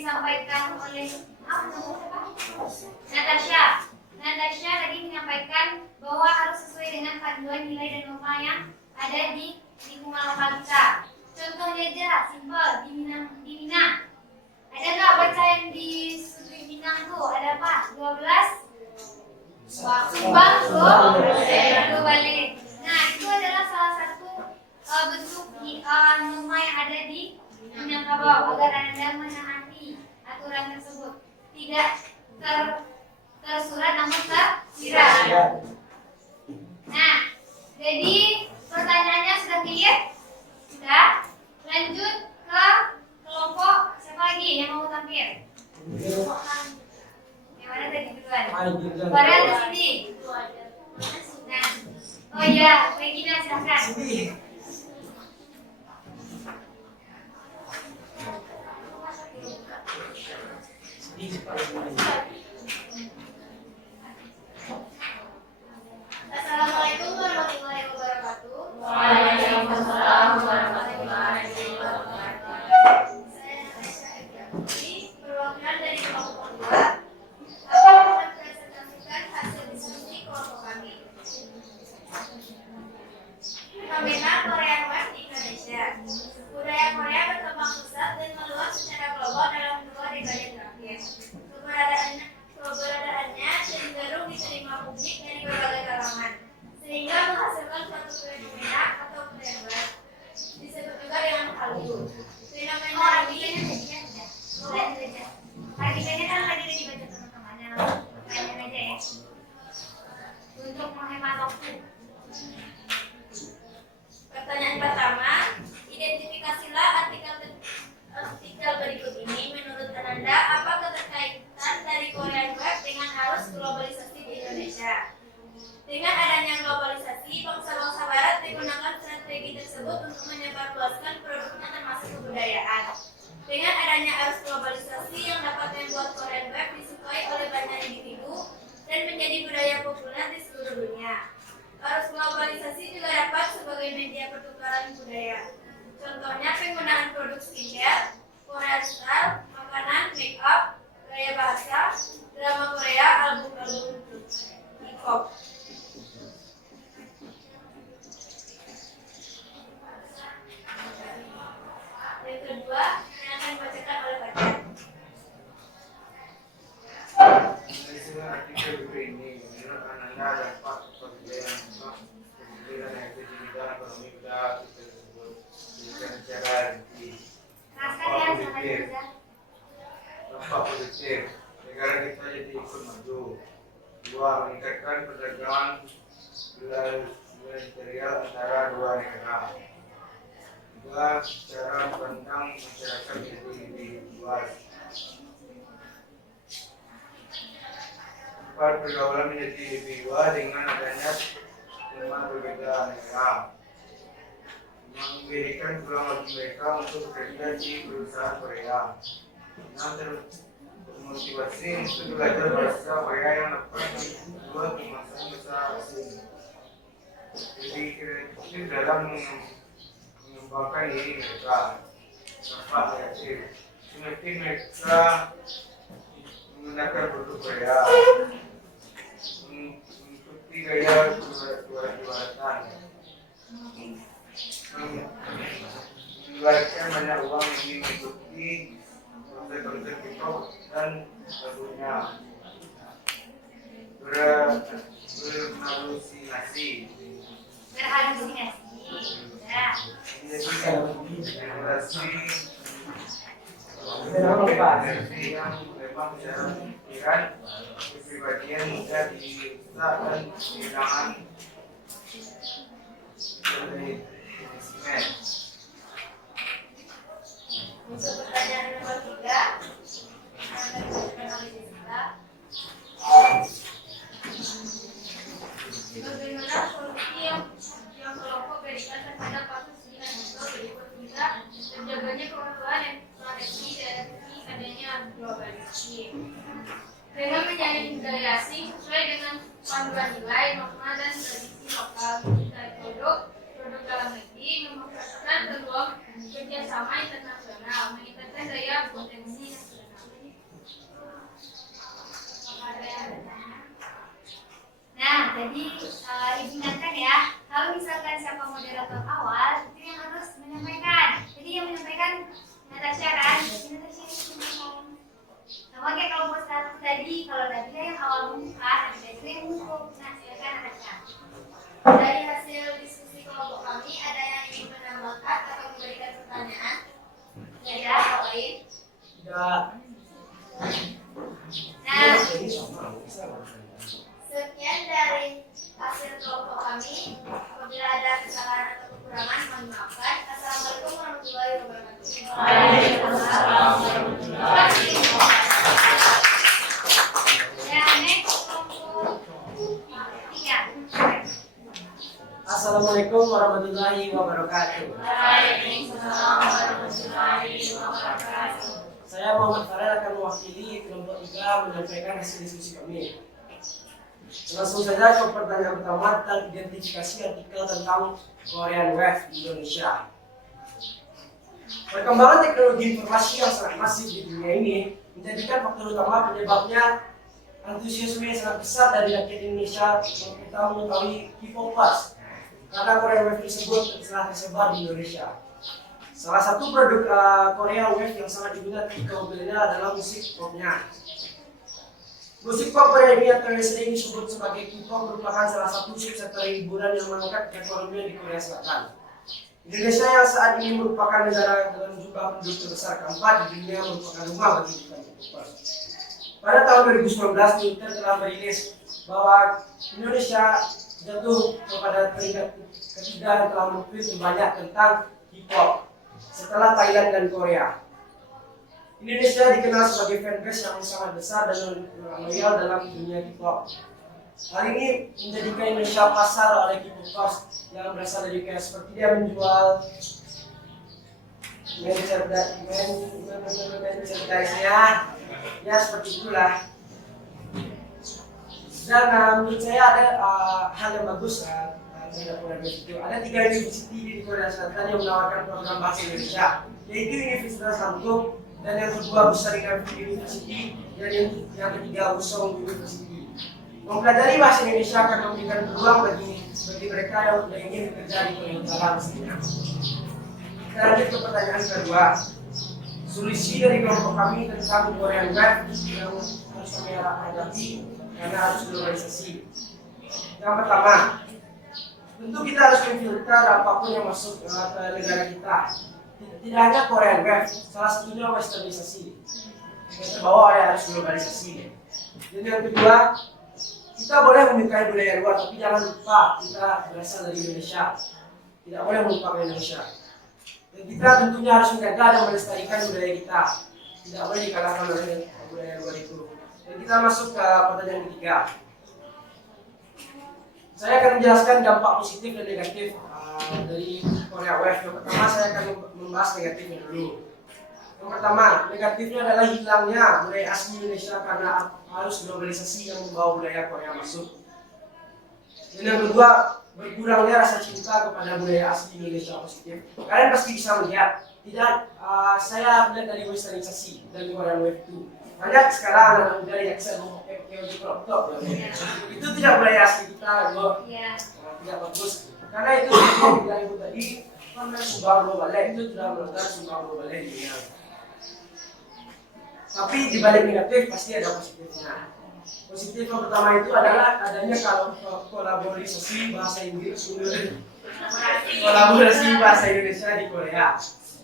disampaikan oleh Natasha. Natasha tadi menyampaikan bahwa harus sesuai dengan panduan nilai dan norma yang ada di lingkungan lokal kita. Contohnya aja, simpel di Minang. Ada nggak baca yang di studi Minang tuh? Ada apa? 12 Sumbang balik. Nah, itu adalah salah satu bentuk norma yang ada di Minangkabau agar Anda menaati aturan tersebut. Tidak tersurat namun tersirat. Nah, jadi pertanyaannya sudah clear? Sudah. Lanjut ke kelompok siapa lagi yang mau tampil? Yang mana tadi duluan? Farel di sini. Nah, oh iya, Regina silakan. Assalamualaikum warahmatullahi wabarakatuh. Waalaikumsalam warahmatullahi wabarakatuh. Saya Natasha Ebrahimi, perwakilan dari kelompok 2. Aku akan mempresentasikan hasil diskusi kelompok kami. Fenomena Korean Wave di Indonesia. Budaya Korea berkembang pesat dan meluas secara global dalam 2 dekade terakhir. Keberadaannya cenderung diterima publik dari berbagai kalangan, sehingga menghasilkan suatu fenomena atau tren baru. Disebut juga dengan Hallyu. Fenomena ini Artikelnya kan tadi udah dibaca teman-temannya. Tanya aja ya. Untuk menghemat waktu. Pertanyaan pertama, identifikasilah artikel berikut ini. Menurut Ananda, apa keterkaitan dari Korean Wave dengan arus globalisasi di Indonesia? Dengan adanya globalisasi, bangsa-bangsa Barat menggunakan strategi tersebut untuk menyebarluaskan produknya termasuk kebudayaan. Dengan adanya arus globalisasi yang dapat membuat Korean Wave disukai oleh banyak individu dan menjadi budaya populer di seluruh dunia. Arus globalisasi juga dapat sebagai media pertukaran budaya. Contohnya penggunaan produk skincare, Korean style, makanan, make up, gaya bahasa, drama Korea, album-album hip-hop. Yang kedua, yang akan dibacakan oleh Fajar. Dengan artikel ini, menurut Ananda dapat perbedaan efektivitas ekonomi pada artikel tersebut dengan cara rinci. Dampak positif, negara kita jadi ikut maju. 2. Meningkatkan perdagangan bilateral antara dua negara. 3. Cara pandang masyarakat menjadi lebih luas. 4. Pergaulan menjadi lebih luas dengan adanya tema berbeda negara. Memberikan peluang bagi mereka untuk bekerja di perusahaan Korea. 6. Termotivasi untuk belajar bahasa Korea yang dapat membuat kemasan bahasa asing. Jadi kreatif dalam mengembangkan diri mereka. Dampak negatif, semakin mereka menggunakan produk Korea, mengikuti gaya keluargaan, mengeluarkan banyak uang demi mengikuti konser-konser K-pop dan lagunya, berhalusinasi, Ya. generasi yang memang secara pikiran kepribadian mudah dirusak dan kehilangan manajemen. Untuk pertanyaan nomor 3, akan dibacakan oleh Jessica. Bagaimana solusi yang kelompok berikan terhadap kasus zina itu berikut bisa terjaganya kekeluargaan dan strategi dari adanya globalisasi. Dengan menjalin budaya asing sesuai dengan panduan nilai, norma dan tradisi lokal dari produk dalam negeri, memperkuatkan peluang kerjasama internasional, meningkatkan daya potensi nasional. lain? Tidak. Nah, Ini sama. Bisa. sekian dari hasil kelompok kami. Apabila ada kesalahan atau kekurangan, mohon maafkan. Assalamualaikum warahmatullahi wabarakatuh. Ya, next kelompok 3. Assalamualaikum warahmatullahi wabarakatuh. Saya Muhammad Farel akan mewakili kelompok 3 menyampaikan hasil diskusi kami. Langsung saja ke pertanyaan pertama tentang identifikasi artikel tentang Korean Wave di Indonesia. Perkembangan teknologi informasi yang sangat masif di dunia ini menjadikan faktor utama penyebabnya antusiasme yang sangat besar dari rakyat Indonesia kita mengetahui K-popers karena Korean Wave tersebut telah tersebar di Indonesia. Salah satu produk Korea Wave yang sangat diminati kaum milenial adalah musik popnya. Musik pop Korea ini atau yang sering disebut sebagai K-pop merupakan salah satu subsektor hiburan yang mengangkat ekonomi di Korea Selatan. Indonesia yang saat ini merupakan negara dengan jumlah penduduk terbesar keempat di dunia merupakan rumah bagi jutaan K-popers. Pada tahun 2019, Twitter telah merilis bahwa Indonesia jatuh kepada peringkat ketiga yang telah mengklaim terbanyak tentang K-pop setelah Thailand dan Korea. Indonesia dikenal sebagai fanbase yang sangat besar dan loyal dalam dunia K-pop. Hal ini menjadikan Indonesia pasar oleh K-popers yang berasal dari kayak seperti dia menjual merchandise-nya, ya seperti itulah. Dan menurut saya ada hal yang bagus terhadap Korea itu. Ada 3 university di Korea Selatan yang menawarkan program bahasa Indonesia, yaitu Universitas Lampung, dan yang kedua Besar University, dan yang ketiga Busong University. Mempelajari bahasa Indonesia akan memberikan peluang bagi mereka yang ingin bekerja di Korea Utara pastinya. Kita lanjut ke pertanyaan kedua. Solusi dari kelompok kami tentang Korean Wave yang harus kami hadapi karena harus globalisasi. Yang pertama, tentu kita harus memfilter apapun yang masuk ke negara kita. Tidak hanya Korean Wave, salah satunya westernisasi yang terbawa oleh arus globalisasi. Dan yang kedua, kita boleh menyukai budaya luar, tapi jangan lupa kita berasal dari Indonesia. Tidak boleh melupakan Indonesia. Dan kita tentunya harus menjaga dan melestarikan budaya kita. Tidak boleh dikalahkan oleh budaya luar itu. Dan kita masuk ke pertanyaan ketiga. Saya akan menjelaskan dampak positif dan negatif dari Korea Wave. Yang pertama saya akan membahas negatifnya dulu. Yang pertama, negatifnya adalah hilangnya budaya asli Indonesia karena arus globalisasi yang membawa budaya Korea masuk. Dan yang kedua, berkurangnya rasa cinta kepada budaya asli Indonesia positif. Kalian pasti bisa melihat, tidak saya melihat dari westernisasi dari Korean Wave itu. Banyak sekarang anak muda yang sering pakai crop top. Itu tidak budaya asli kita, tidak bagus. Karena itu yang bilang ibu tadi, sumbang global itu sudah melanggar sumbang global dunia. Tapi di balik negatif pasti ada positifnya. Positif yang pertama itu adalah adanya kolaborasi bahasa Inggris, kolaborasi bahasa Indonesia di Korea.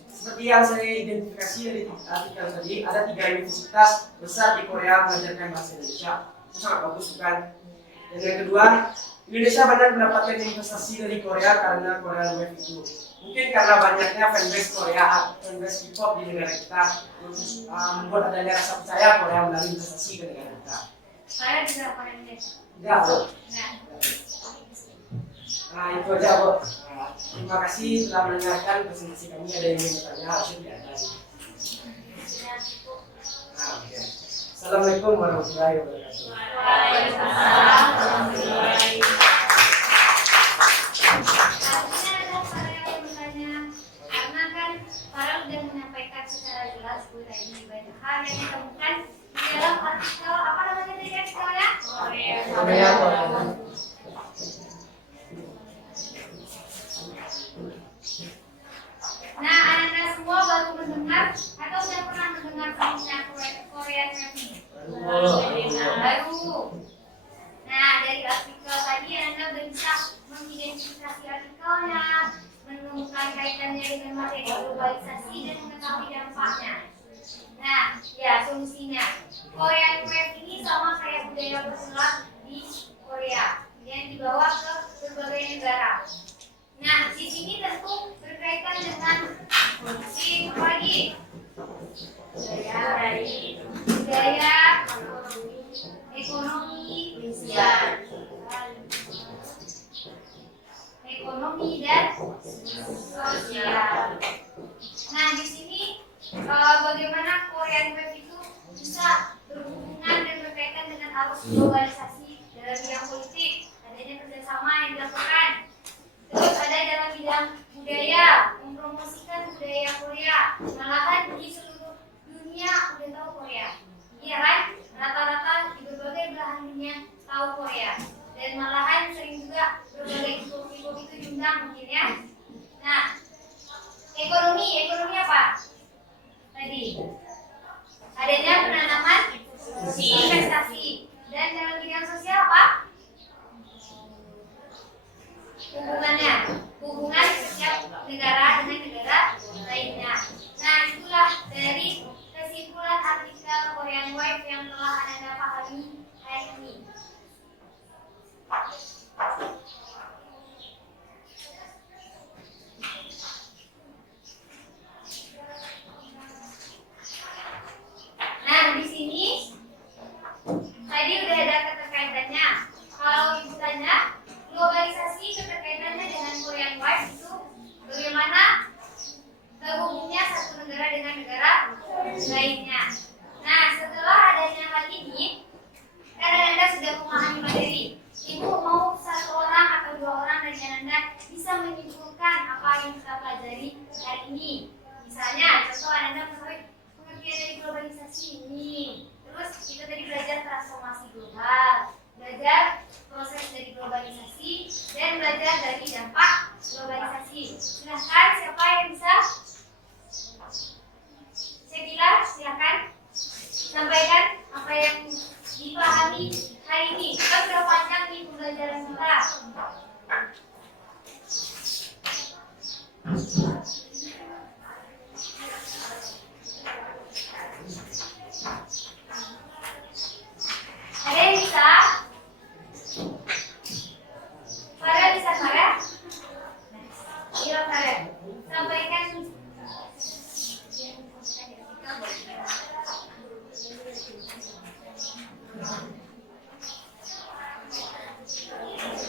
Seperti yang saya identifikasi dari artikel tadi, ada 3 universitas besar di Korea mengajarkan bahasa Indonesia. Itu sangat bagus bukan? Dan yang kedua, Indonesia banyak mendapatkan investasi dari Korea karena Korean Wave itu. Mungkin karena banyaknya fanbase Korea, fanbase K-pop di negara kita, membuat adanya rasa percaya Korea melalui investasi ke negara kita. Saya bisa Korean Wave. Enggak, Bu. Nah, Nah, itu aja, Bu. Terima kasih telah mendengarkan presentasi kami. Ada yang ingin bertanya, harusnya tidak ada. Oke. Assalamualaikum warahmatullahi wabarakatuh. Artinya ada Farel yang bertanya, karena kan Farel sudah menyampaikan secara jelas Bu tadi banyak hal yang ditemukan di dalam artikel apa namanya tadi artikelnya? Korea. Nah, anak-anak semua baru mendengar atau sudah pernah mendengar fungsinya Korean Wave ini? Baru. Nah, dari artikel tadi Anda sudah bisa mengidentifikasi artikelnya, menemukan kaitannya dengan materi globalisasi dan mengetahui dampaknya. Nah, ya solusinya. Korean Wave ini sama kayak budaya berselang di Korea yang dibawa ke berbagai negara. Nah, di sini tentu berkaitan dengan si apa lagi? Budaya, ekonomi, ekonomi dan sosial. Nah, di sini bagaimana Korean Wave itu bisa berhubungan dan berkaitan dengan arus globalisasi dalam bidang politik, adanya kerjasama yang dilakukan. Terus ada dalam bidang budaya, mempromosikan budaya Korea. Malahan di seluruh dunia udah tahu Korea. Iya kan? Rata-rata di berbagai belahan dunia tahu Korea. Dan malahan sering juga berbagai info-info itu diundang mungkin ya. Nah, ekonomi apa? Tadi adanya penanaman investasi. Dan dalam bidang sosial apa? Hubungan setiap negara dengan negara lainnya. Nah, itulah dari kesimpulan artikel Korean Wave yang telah Anda pahami hari ini. Nah, di sini tadi udah ada keterkaitannya. Kalau ibu tanya, globalisasi keterkaitannya dengan Korean Wave itu bagaimana terhubungnya satu negara dengan negara lainnya. Nah, setelah adanya hal ini, karena Anda sudah memahami materi, Ibu mau satu orang atau dua orang dari Anda bisa menyimpulkan apa yang kita pelajari hari ini. Misalnya, contoh Anda mengetahui pengertian dari globalisasi ini. Terus kita tadi belajar transformasi global, belajar proses dari globalisasi, dan belajar dari dampak globalisasi. Silahkan siapa yang bisa? Sekila, silahkan sampaikan apa yang dipahami hari ini. Kita sudah panjang nih pembelajaran kita. Ada yang bisa? Farel bisa Farel? Iya Farel. Sampaikan.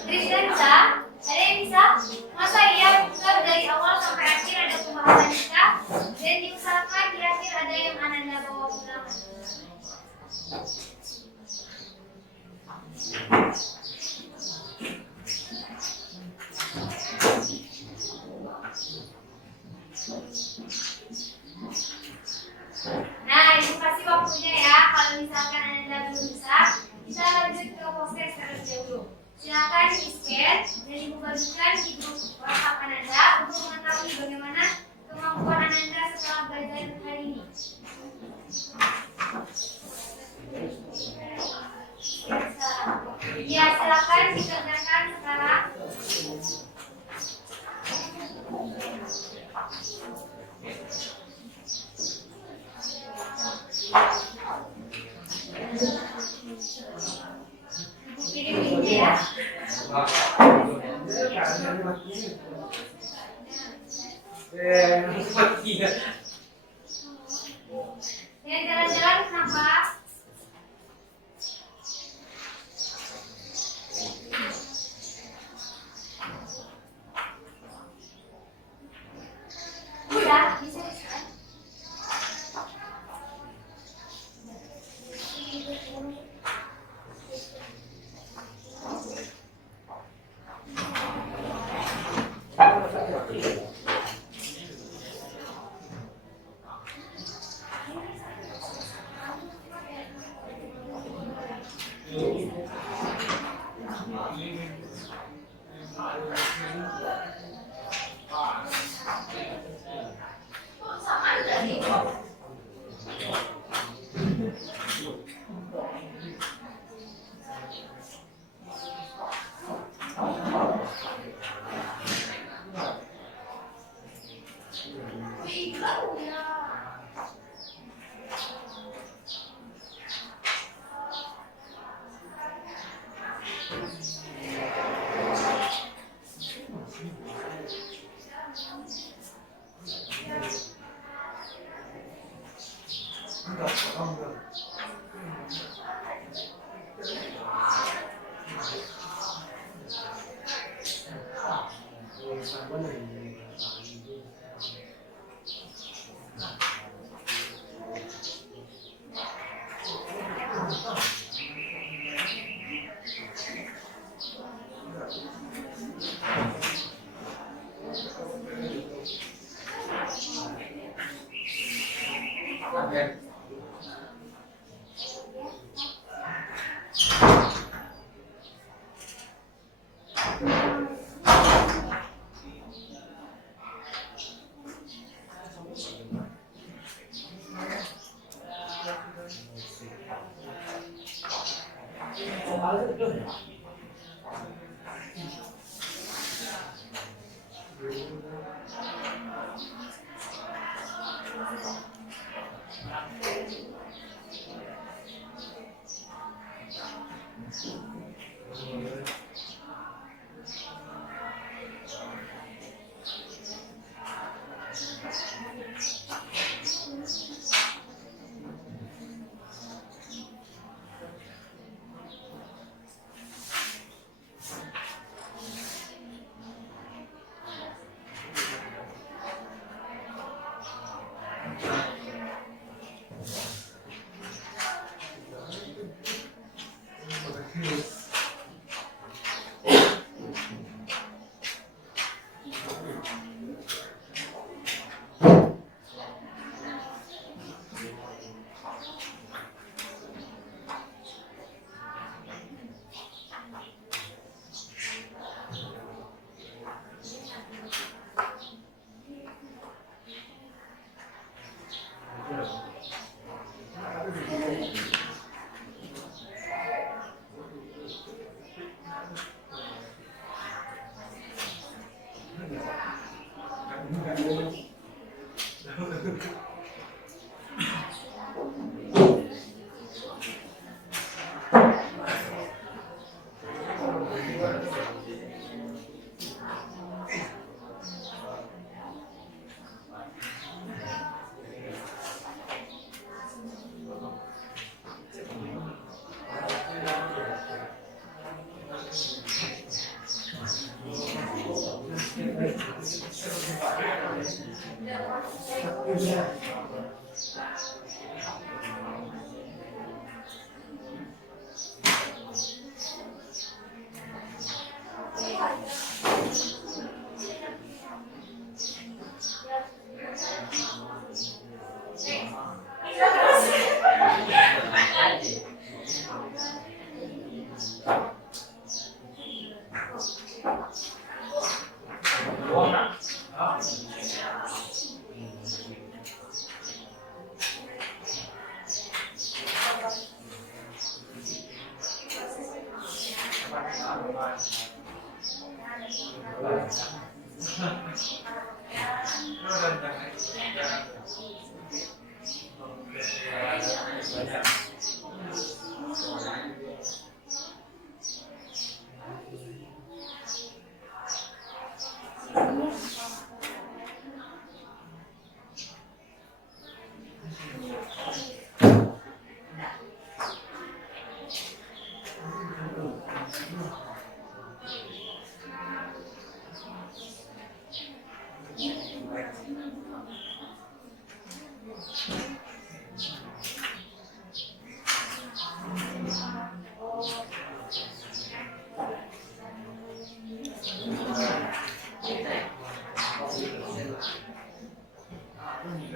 Tristan bisa? Ada yang bisa? Masa iya bukan dari awal sampai akhir ada pembahasan kita dan diusahakan di akhir ada yang Ananda bawa pulang. Nah, ibu kasih waktunya ya. Kalau misalkan Anda belum bisa, kita lanjut ke proses terlebih dahulu. Silakan di-scan dan ibu bagikan di grup WhatsApp Ananda untuk mengetahui bagaimana kemampuan Ananda setelah belajar hari ini. Ya, silakan dikerjakan sekarang. Pilih ya.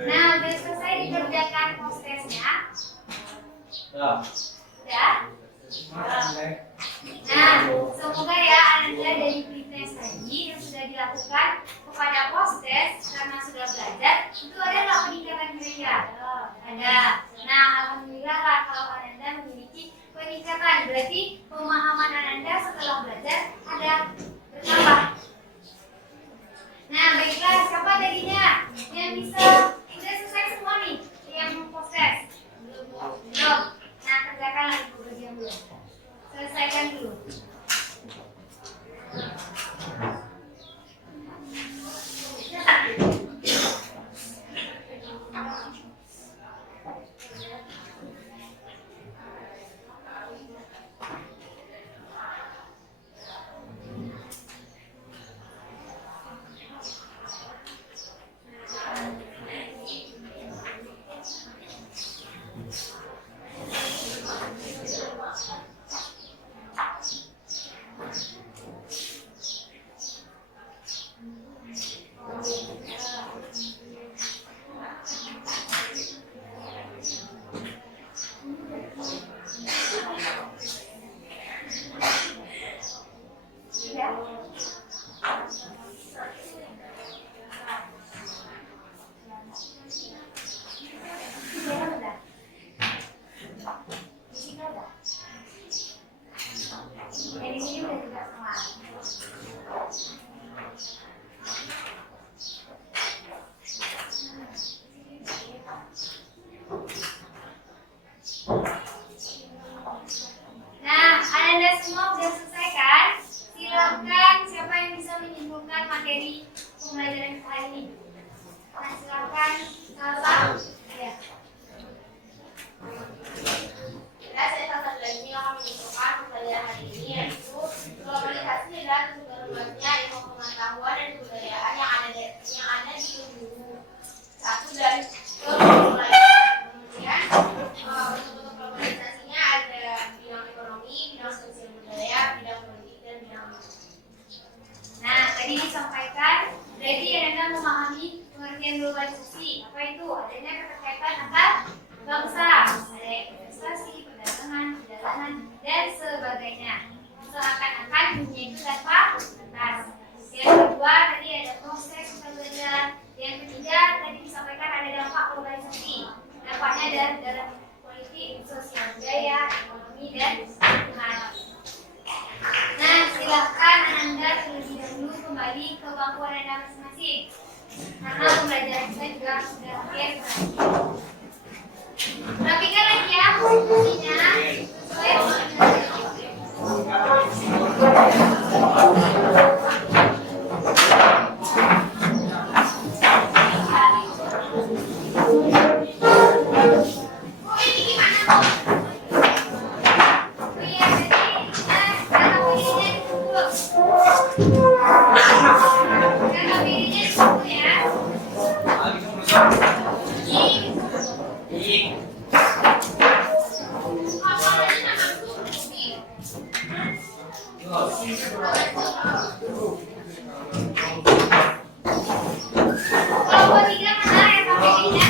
Nah, udah selesai dikerjakan postesnya? Udah? Nah, semoga ya Anda dari pretest tadi yang sudah dilakukan kepada postes karena sudah belajar, itu ada nggak peningkatan kira-kira? Ada. Nah, alhamdulillah lah kalau Anda memiliki peningkatan, berarti pemahaman Anda setelah belajar ada bertambah. Nah, baiklah, siapa tadinya yang bisa sudah selesai semua nih yang proses? Belum. Nah, kerjakan lagi bagian dulu. Selesaikan dulu. menyampaikan akan bangsa, ada investasi, perdagangan, perjalanan, dan sebagainya. Seakan-akan dunia itu tanpa batas. Yang kedua tadi ada proses pembelajaran. Yang ketiga tadi disampaikan ada dampak globalisasi. Dampaknya ada dalam politik, sosial, budaya, ekonomi, dan lingkungan. Nah, silakan Anda terlebih dahulu kembali ke bangku Anda masing-masing. Karena pembelajaran kita juga sudah akhir. Rapikan lagi ya posisinya supaya kelompok tiga mana yang KPI-nya?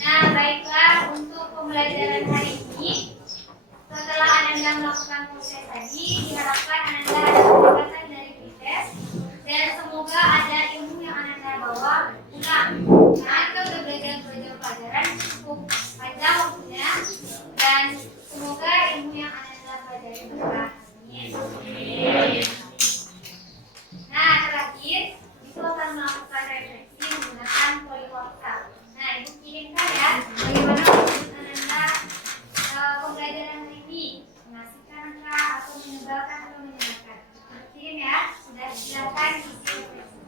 Nah, baiklah untuk pembelajaran hari ini. Setelah Ananda melakukan proses tadi, diharapkan Ananda ada pendapatan dari proses dan semoga ada ilmu yang Ananda bawa pulang. Karena kita udah belajar pelajaran cukup panjang waktunya dan semoga ilmu yang Ananda pelajari berkah. Amin. Nah, terakhir itu akan melakukan refleksi menggunakan poliwakta. Nah, ibu kirimkan ya bagaimana menurut Ananda pembelajaran hari ini, mengasihkan atau menyebalkan atau menyenangkan. Kirim ya, sudah silakan isi refleksi.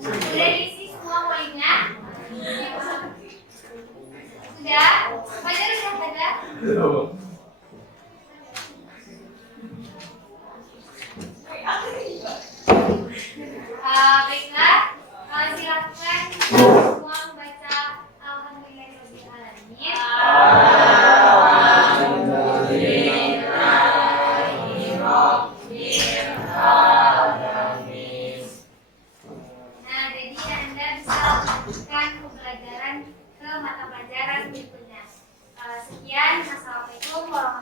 Sudah diisi semua poinnya? Sudah? Fajar sudah ada? Baiklah, silakan semua membaca Alhamdulillahirobbilalamin. Nah, jadi Anda bisa lanjutkan pembelajaran ke mata pelajaran berikutnya. Sekian, wassalamualaikum warahmatullahi wabarakatuh.